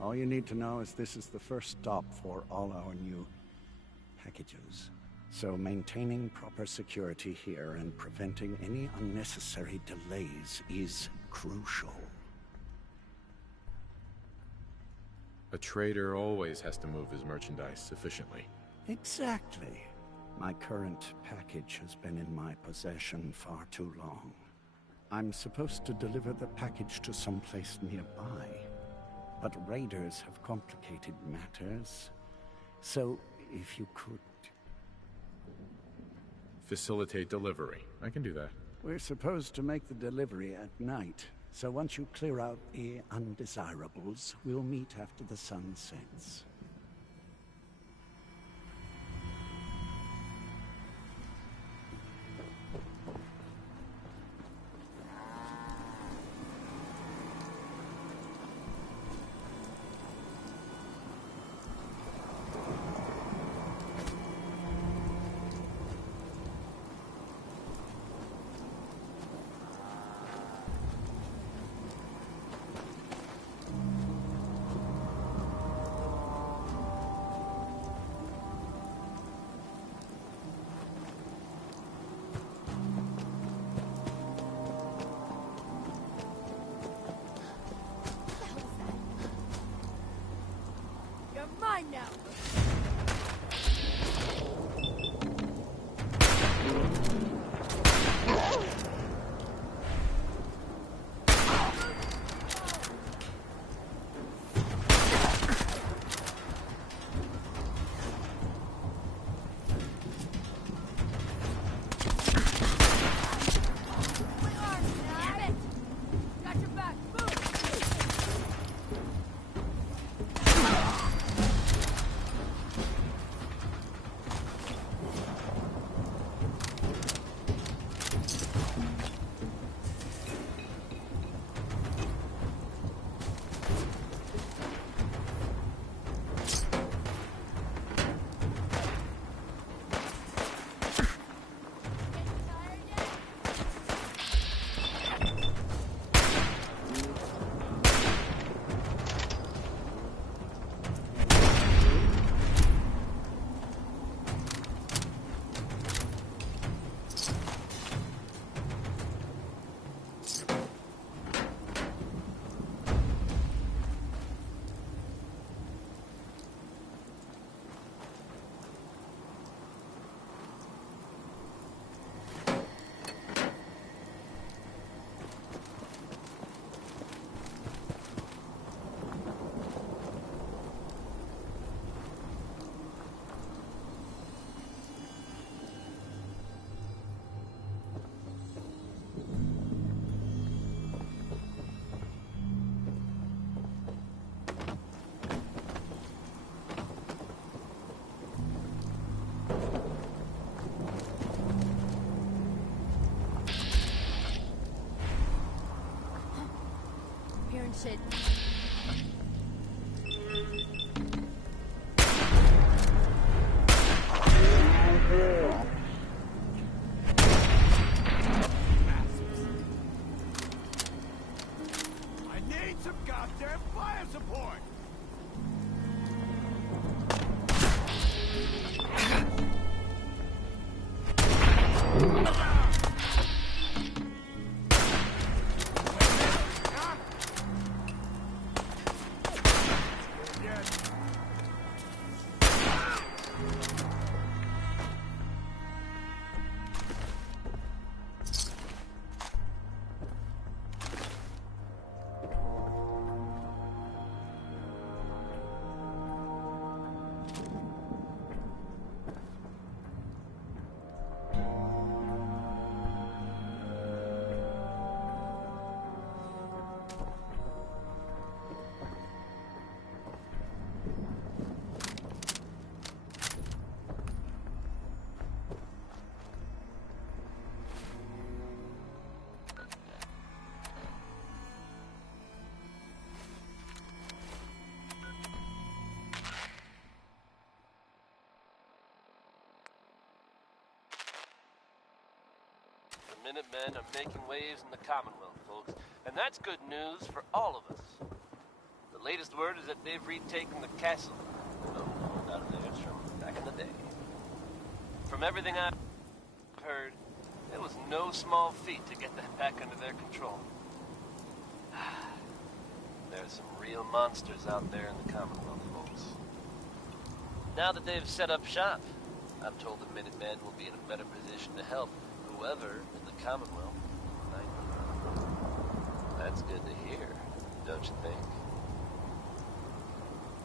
All you need to know is this is the first stop for all our new packages. So maintaining proper security here and preventing any unnecessary delays is crucial. A trader always has to move his merchandise efficiently. Exactly. My current package has been in my possession far too long. I'm supposed to deliver the package to someplace nearby, but raiders have complicated matters. So, if you could... Facilitate delivery. I can do that. We're supposed to make the delivery at night, so once you clear out the undesirables, we'll meet after the sun sets. Mine now. Shit. I need some goddamn fire support! Minutemen are making waves in the Commonwealth, folks. And that's good news for all of us. The latest word is that they've retaken the castle. No, out of theirs from back in the day. From everything I've heard, it was no small feat to get that back under their control. There's some real monsters out there in the Commonwealth, folks. Now that they've set up shop, I'm told the Minutemen will be in a better position to help whoever in the Commonwealth might need. That's good to hear, don't you think?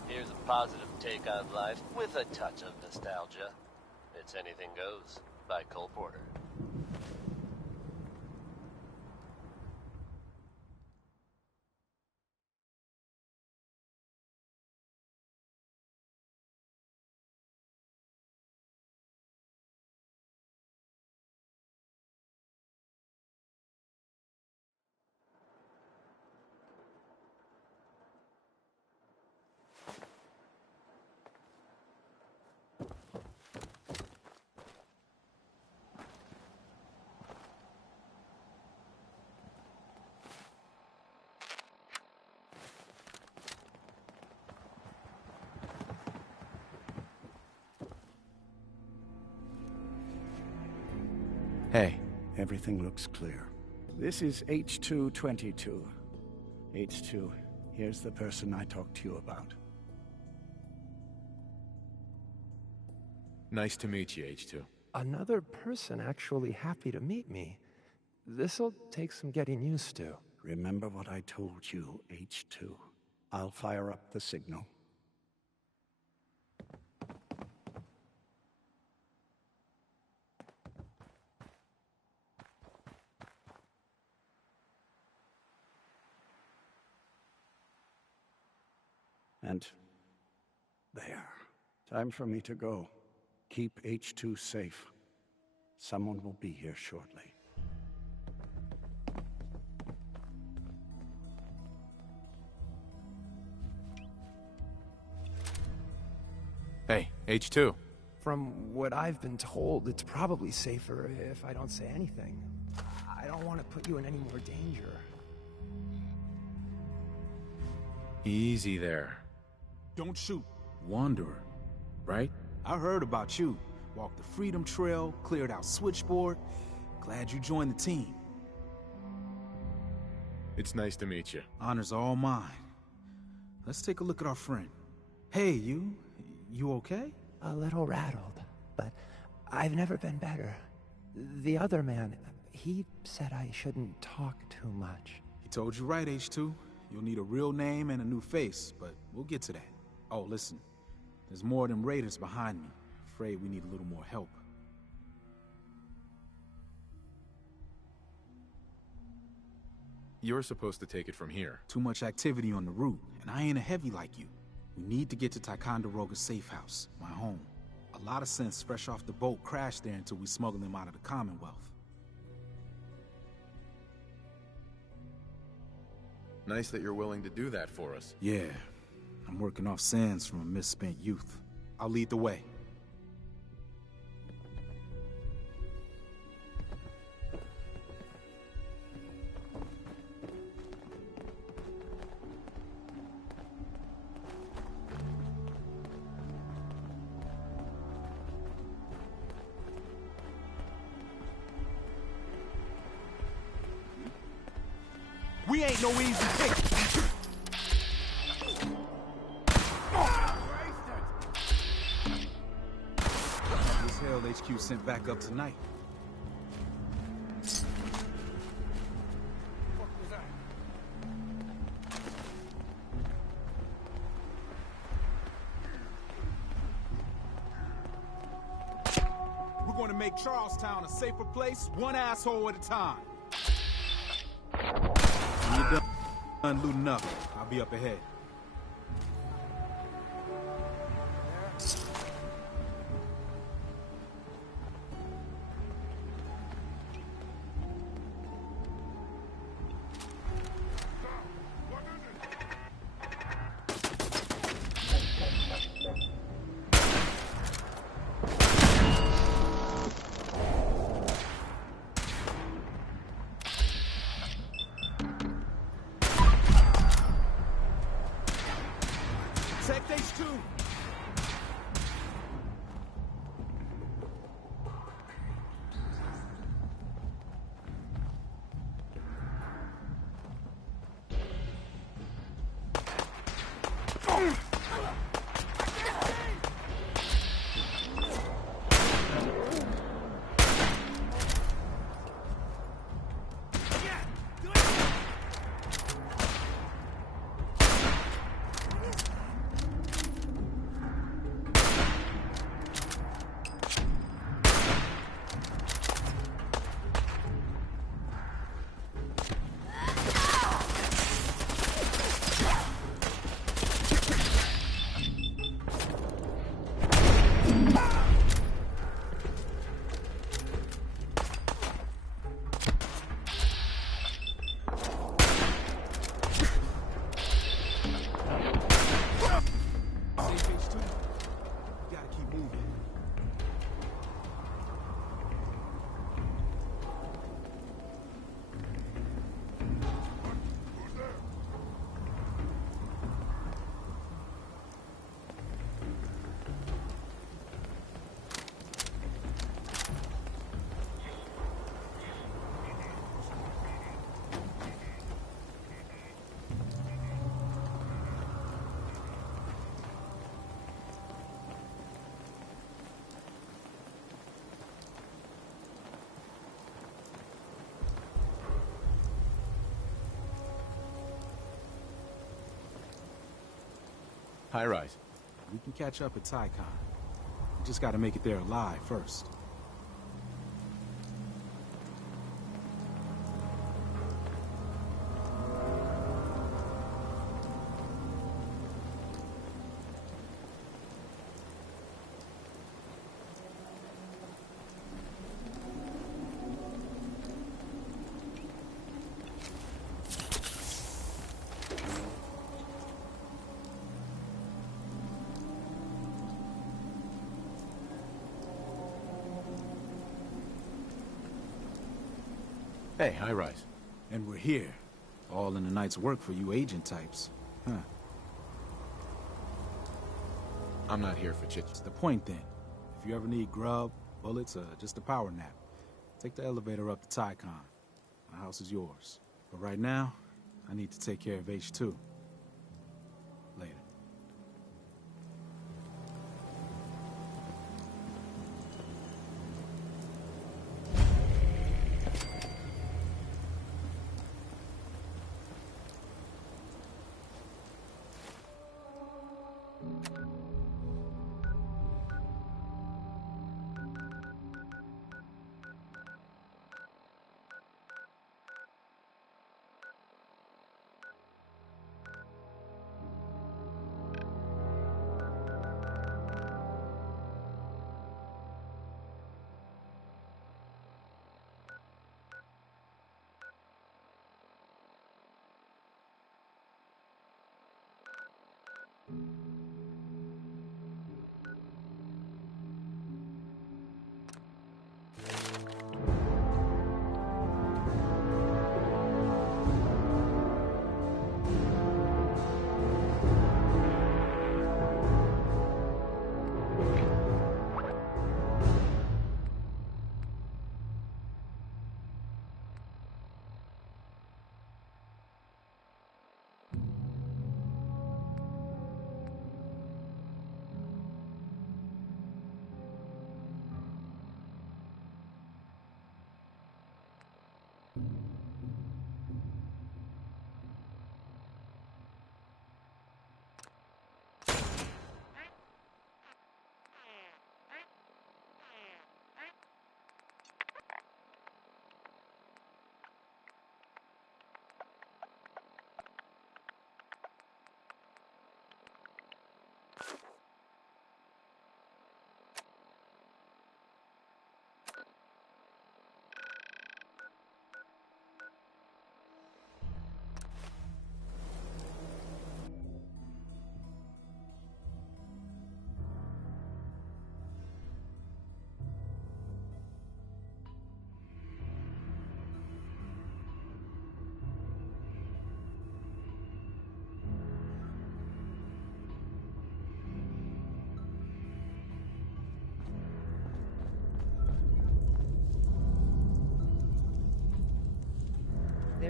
Here's a positive take on life with a touch of nostalgia. It's Anything Goes by Cole Porter. Hey. Everything looks clear. This is H222. H2, here's the person I talked to you about. Nice to meet you, H2. Another person actually happy to meet me. This'll take some getting used to. Remember what I told you, H2. I'll fire up the signal. And there. Time for me to go. Keep H2 safe. Someone will be here shortly. Hey, H2. From what I've been told, it's probably safer if I don't say anything. I don't want to put you in any more danger. Easy there. Don't shoot. Wanderer, right? I heard about you. Walked the Freedom Trail, cleared out Switchboard. Glad you joined the team. It's nice to meet you. Honor's all mine. Let's take a look at our friend. Hey, you okay? A little rattled, but I've never been better. The other man, he said I shouldn't talk too much. He told you right, H2. You'll need a real name and a new face, but we'll get to that. Oh, listen. There's more of them raiders behind me. Afraid we need a little more help. You're supposed to take it from here. Too much activity on the route, and I ain't a heavy like you. We need to get to Ticonderoga's safe house, my home. A lot of synths fresh off the boat crashed there until we smuggled them out of the Commonwealth. Nice that you're willing to do that for us. Yeah, I'm working off sands from a misspent youth. I'll lead the way. We ain't no easy pick. This hell HQ sent back up tonight. We're going to make Charlestown a safer place, one asshole at a time. When you're done looting up, I'll be up ahead. H2! High rise. We can catch up at Tycon. We just gotta make it there alive first. Hey, high rise. And we're here. All in the night's work for you agent types. Huh. I'm not here for chit. That's the point then. If you ever need grub, bullets, or just a power nap, take the elevator up to Tycon. My house is yours. But right now, I need to take care of H2. Later.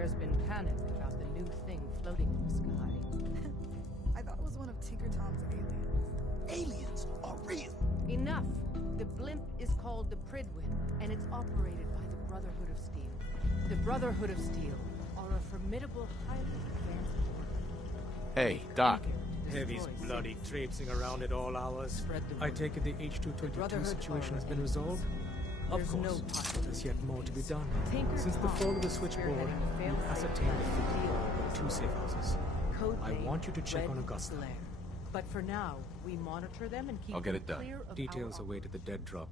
There's been panic about the new thing floating in the sky. I thought it was one of Tinker Tom's aliens. Aliens are real. Enough! The blimp is called the Pridwin, and it's operated by the Brotherhood of Steel. The Brotherhood of Steel are a formidable, highly advanced order. Hey, Doc. Heavy's bloody traipsing around at all hours. I take it the H-222 situation has been resolved? Of course. There's yet more to be done. Since the fall of the switchboard, we've ascertained the fate of 2 safe houses. I want you to check on Augusta. But for now, we monitor them and keep I'll get it done. clear of Details await at the dead drop.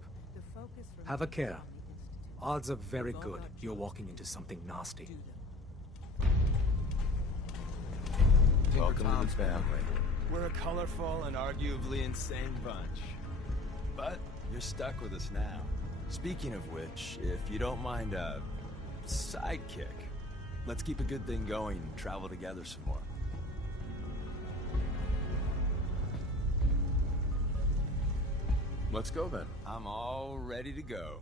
Have a care. Odds are very good you're walking into something nasty. Welcome to the family. We're a colorful and arguably insane bunch. But you're stuck with us now. Speaking of which, if you don't mind a sidekick, let's keep a good thing going and travel together some more. Let's go then. I'm all ready to go.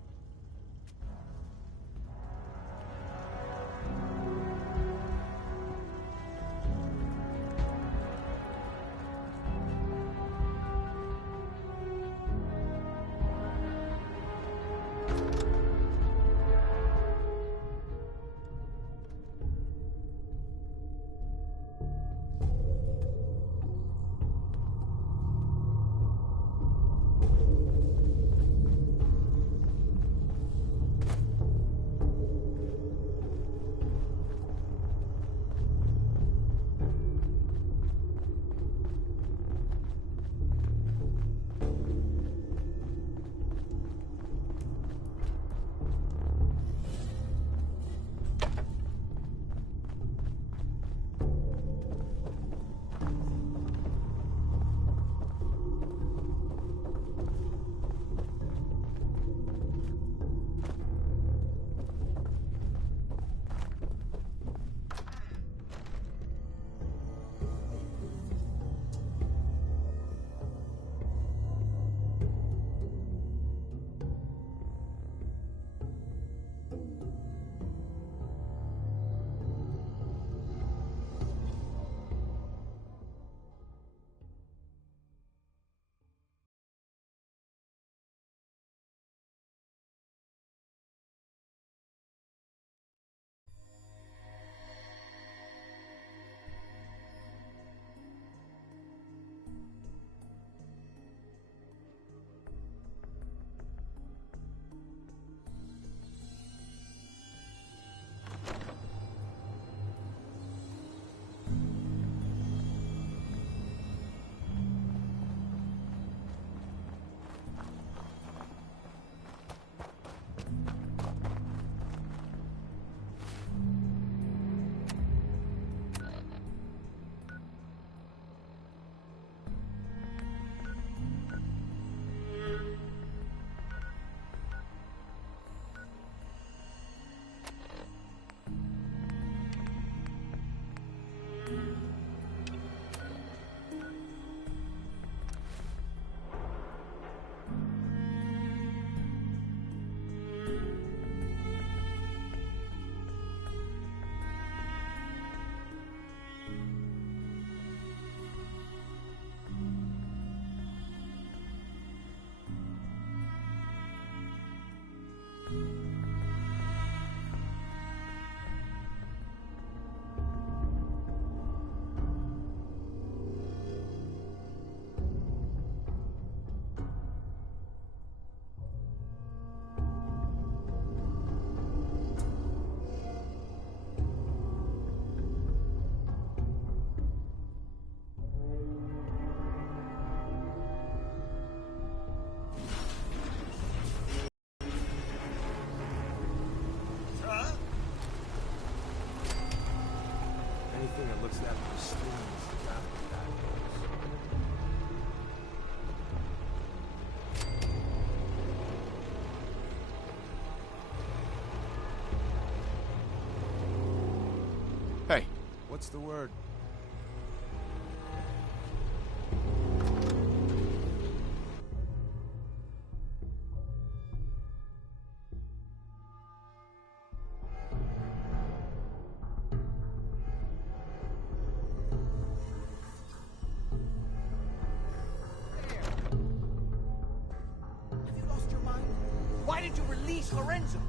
Anything that looks that pristine is traffic Hey. What's the word? He's Lorenzo.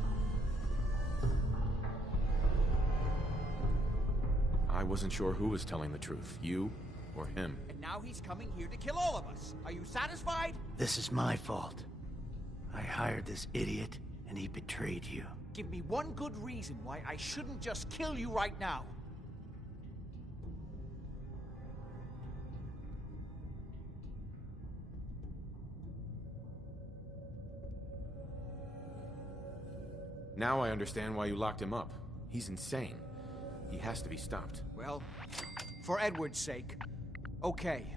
I wasn't sure who was telling the truth, you or him. And now he's coming here to kill all of us. Are you satisfied? This is my fault. I hired this idiot, and he betrayed you. Give me one good reason why I shouldn't just kill you right now. Now I understand why you locked him up. He's insane. He has to be stopped. Well, for Edward's sake, okay.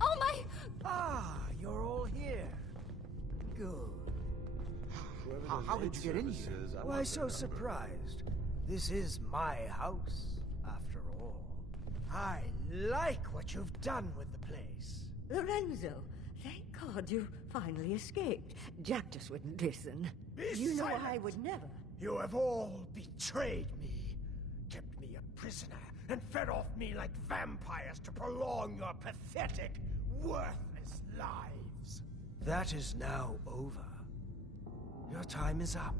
Oh my... Ah, you're all here. Good. How did you get in here? Why so surprised? This is my house, after all. I like what you've done with the place. Lorenzo, thank God you finally escaped. Jack just wouldn't listen. Be You know silent. I would never. You have all betrayed me, kept me a prisoner, and fed off me like vampires to prolong your pathetic, worthless lives. That is now over. Your time is up.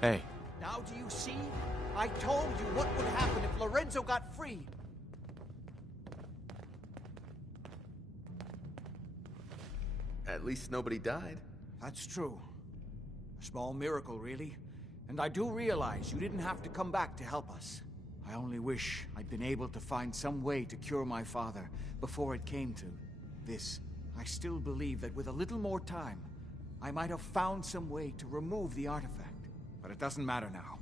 Hey. Now do you see? I told you what would happen if Lorenzo got free. At least nobody died. That's true. A small miracle, really. And I do realize you didn't have to come back to help us. I only wish I'd been able to find some way to cure my father before it came to this. I still believe that with a little more time, I might have found some way to remove the artifact. But it doesn't matter now.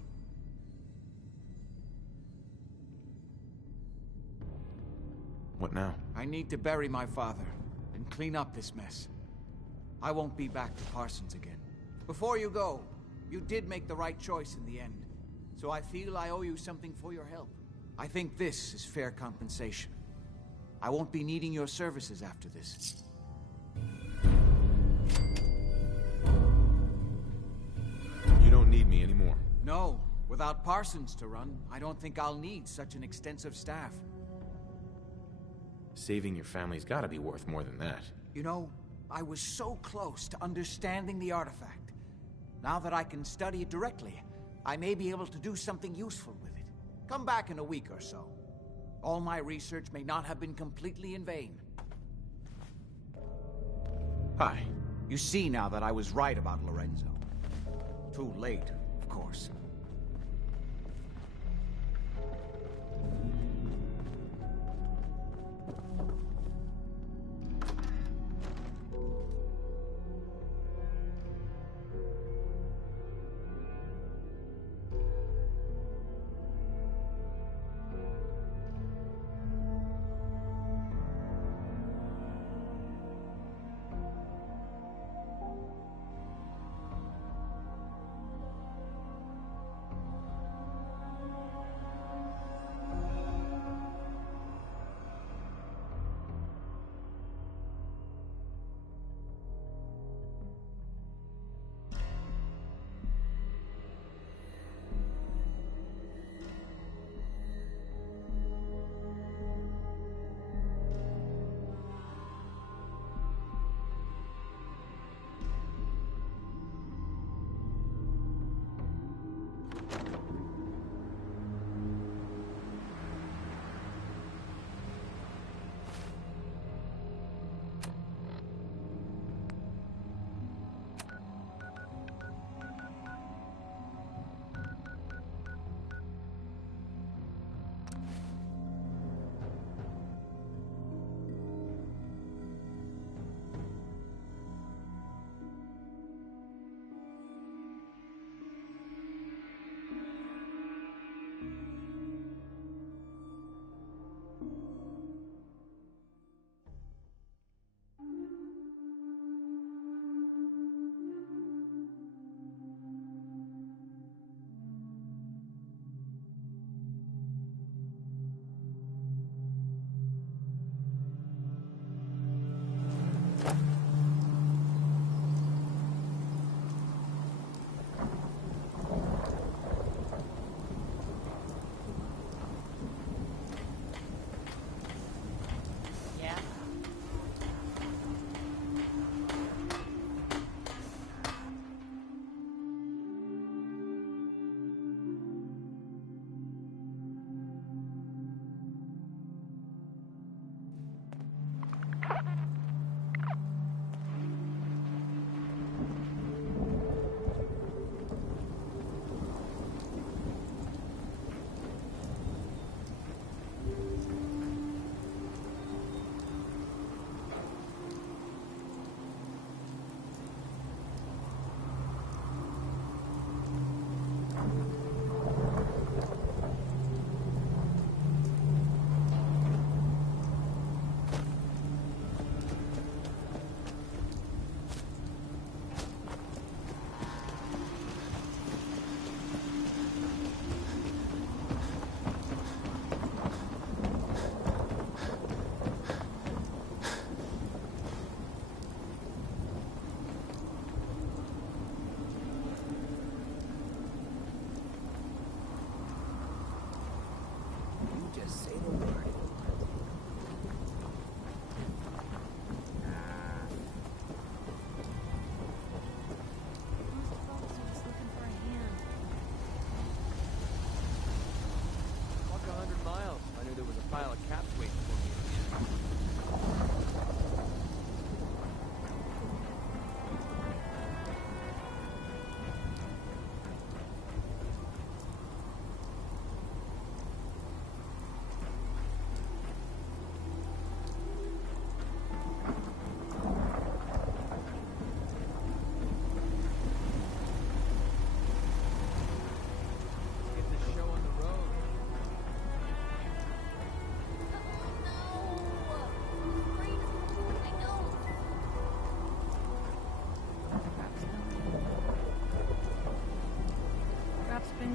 What now? I need to bury my father and clean up this mess. I won't be back to Parsons again. Before you go, you did make the right choice in the end, so I feel I owe you something for your help. I think this is fair compensation. I won't be needing your services after this. You don't need me anymore. No. Without Parsons to run, I don't think I'll need such an extensive staff. Saving your family's gotta be worth more than that. You know, I was so close to understanding the artifact. Now that I can study it directly, I may be able to do something useful with it. Come back in a week or so. All my research may not have been completely in vain. Hi. You see now that I was right about Lorenzo. Too late, of course.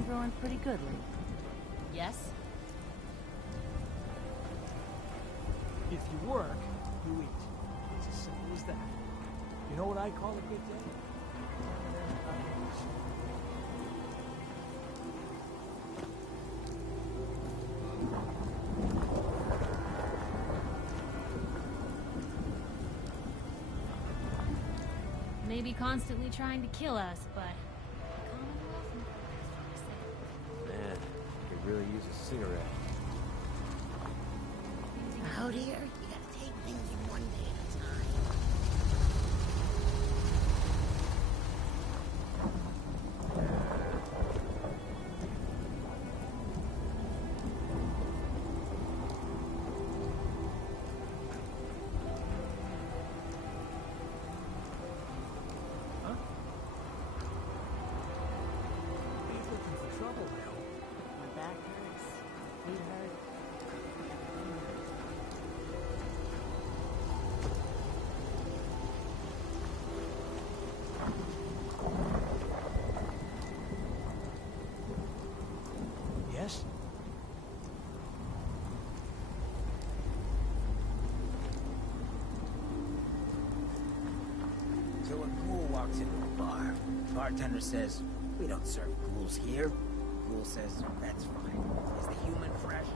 been growing pretty good lately. Yes? If you work, you eat. It's as simple as that. You know what I call a good day? Maybe constantly trying to kill us, but... Man, I could really use a cigarette. Out here, you gotta take things in one day at a time. He's looking for trouble, Bill. My back hurts. Feet hurt. Yes? So a ghoul walks into a bar. Bartender says, "We don't serve ghouls here." Ghoul says, "That's fine. Is the human fresh?"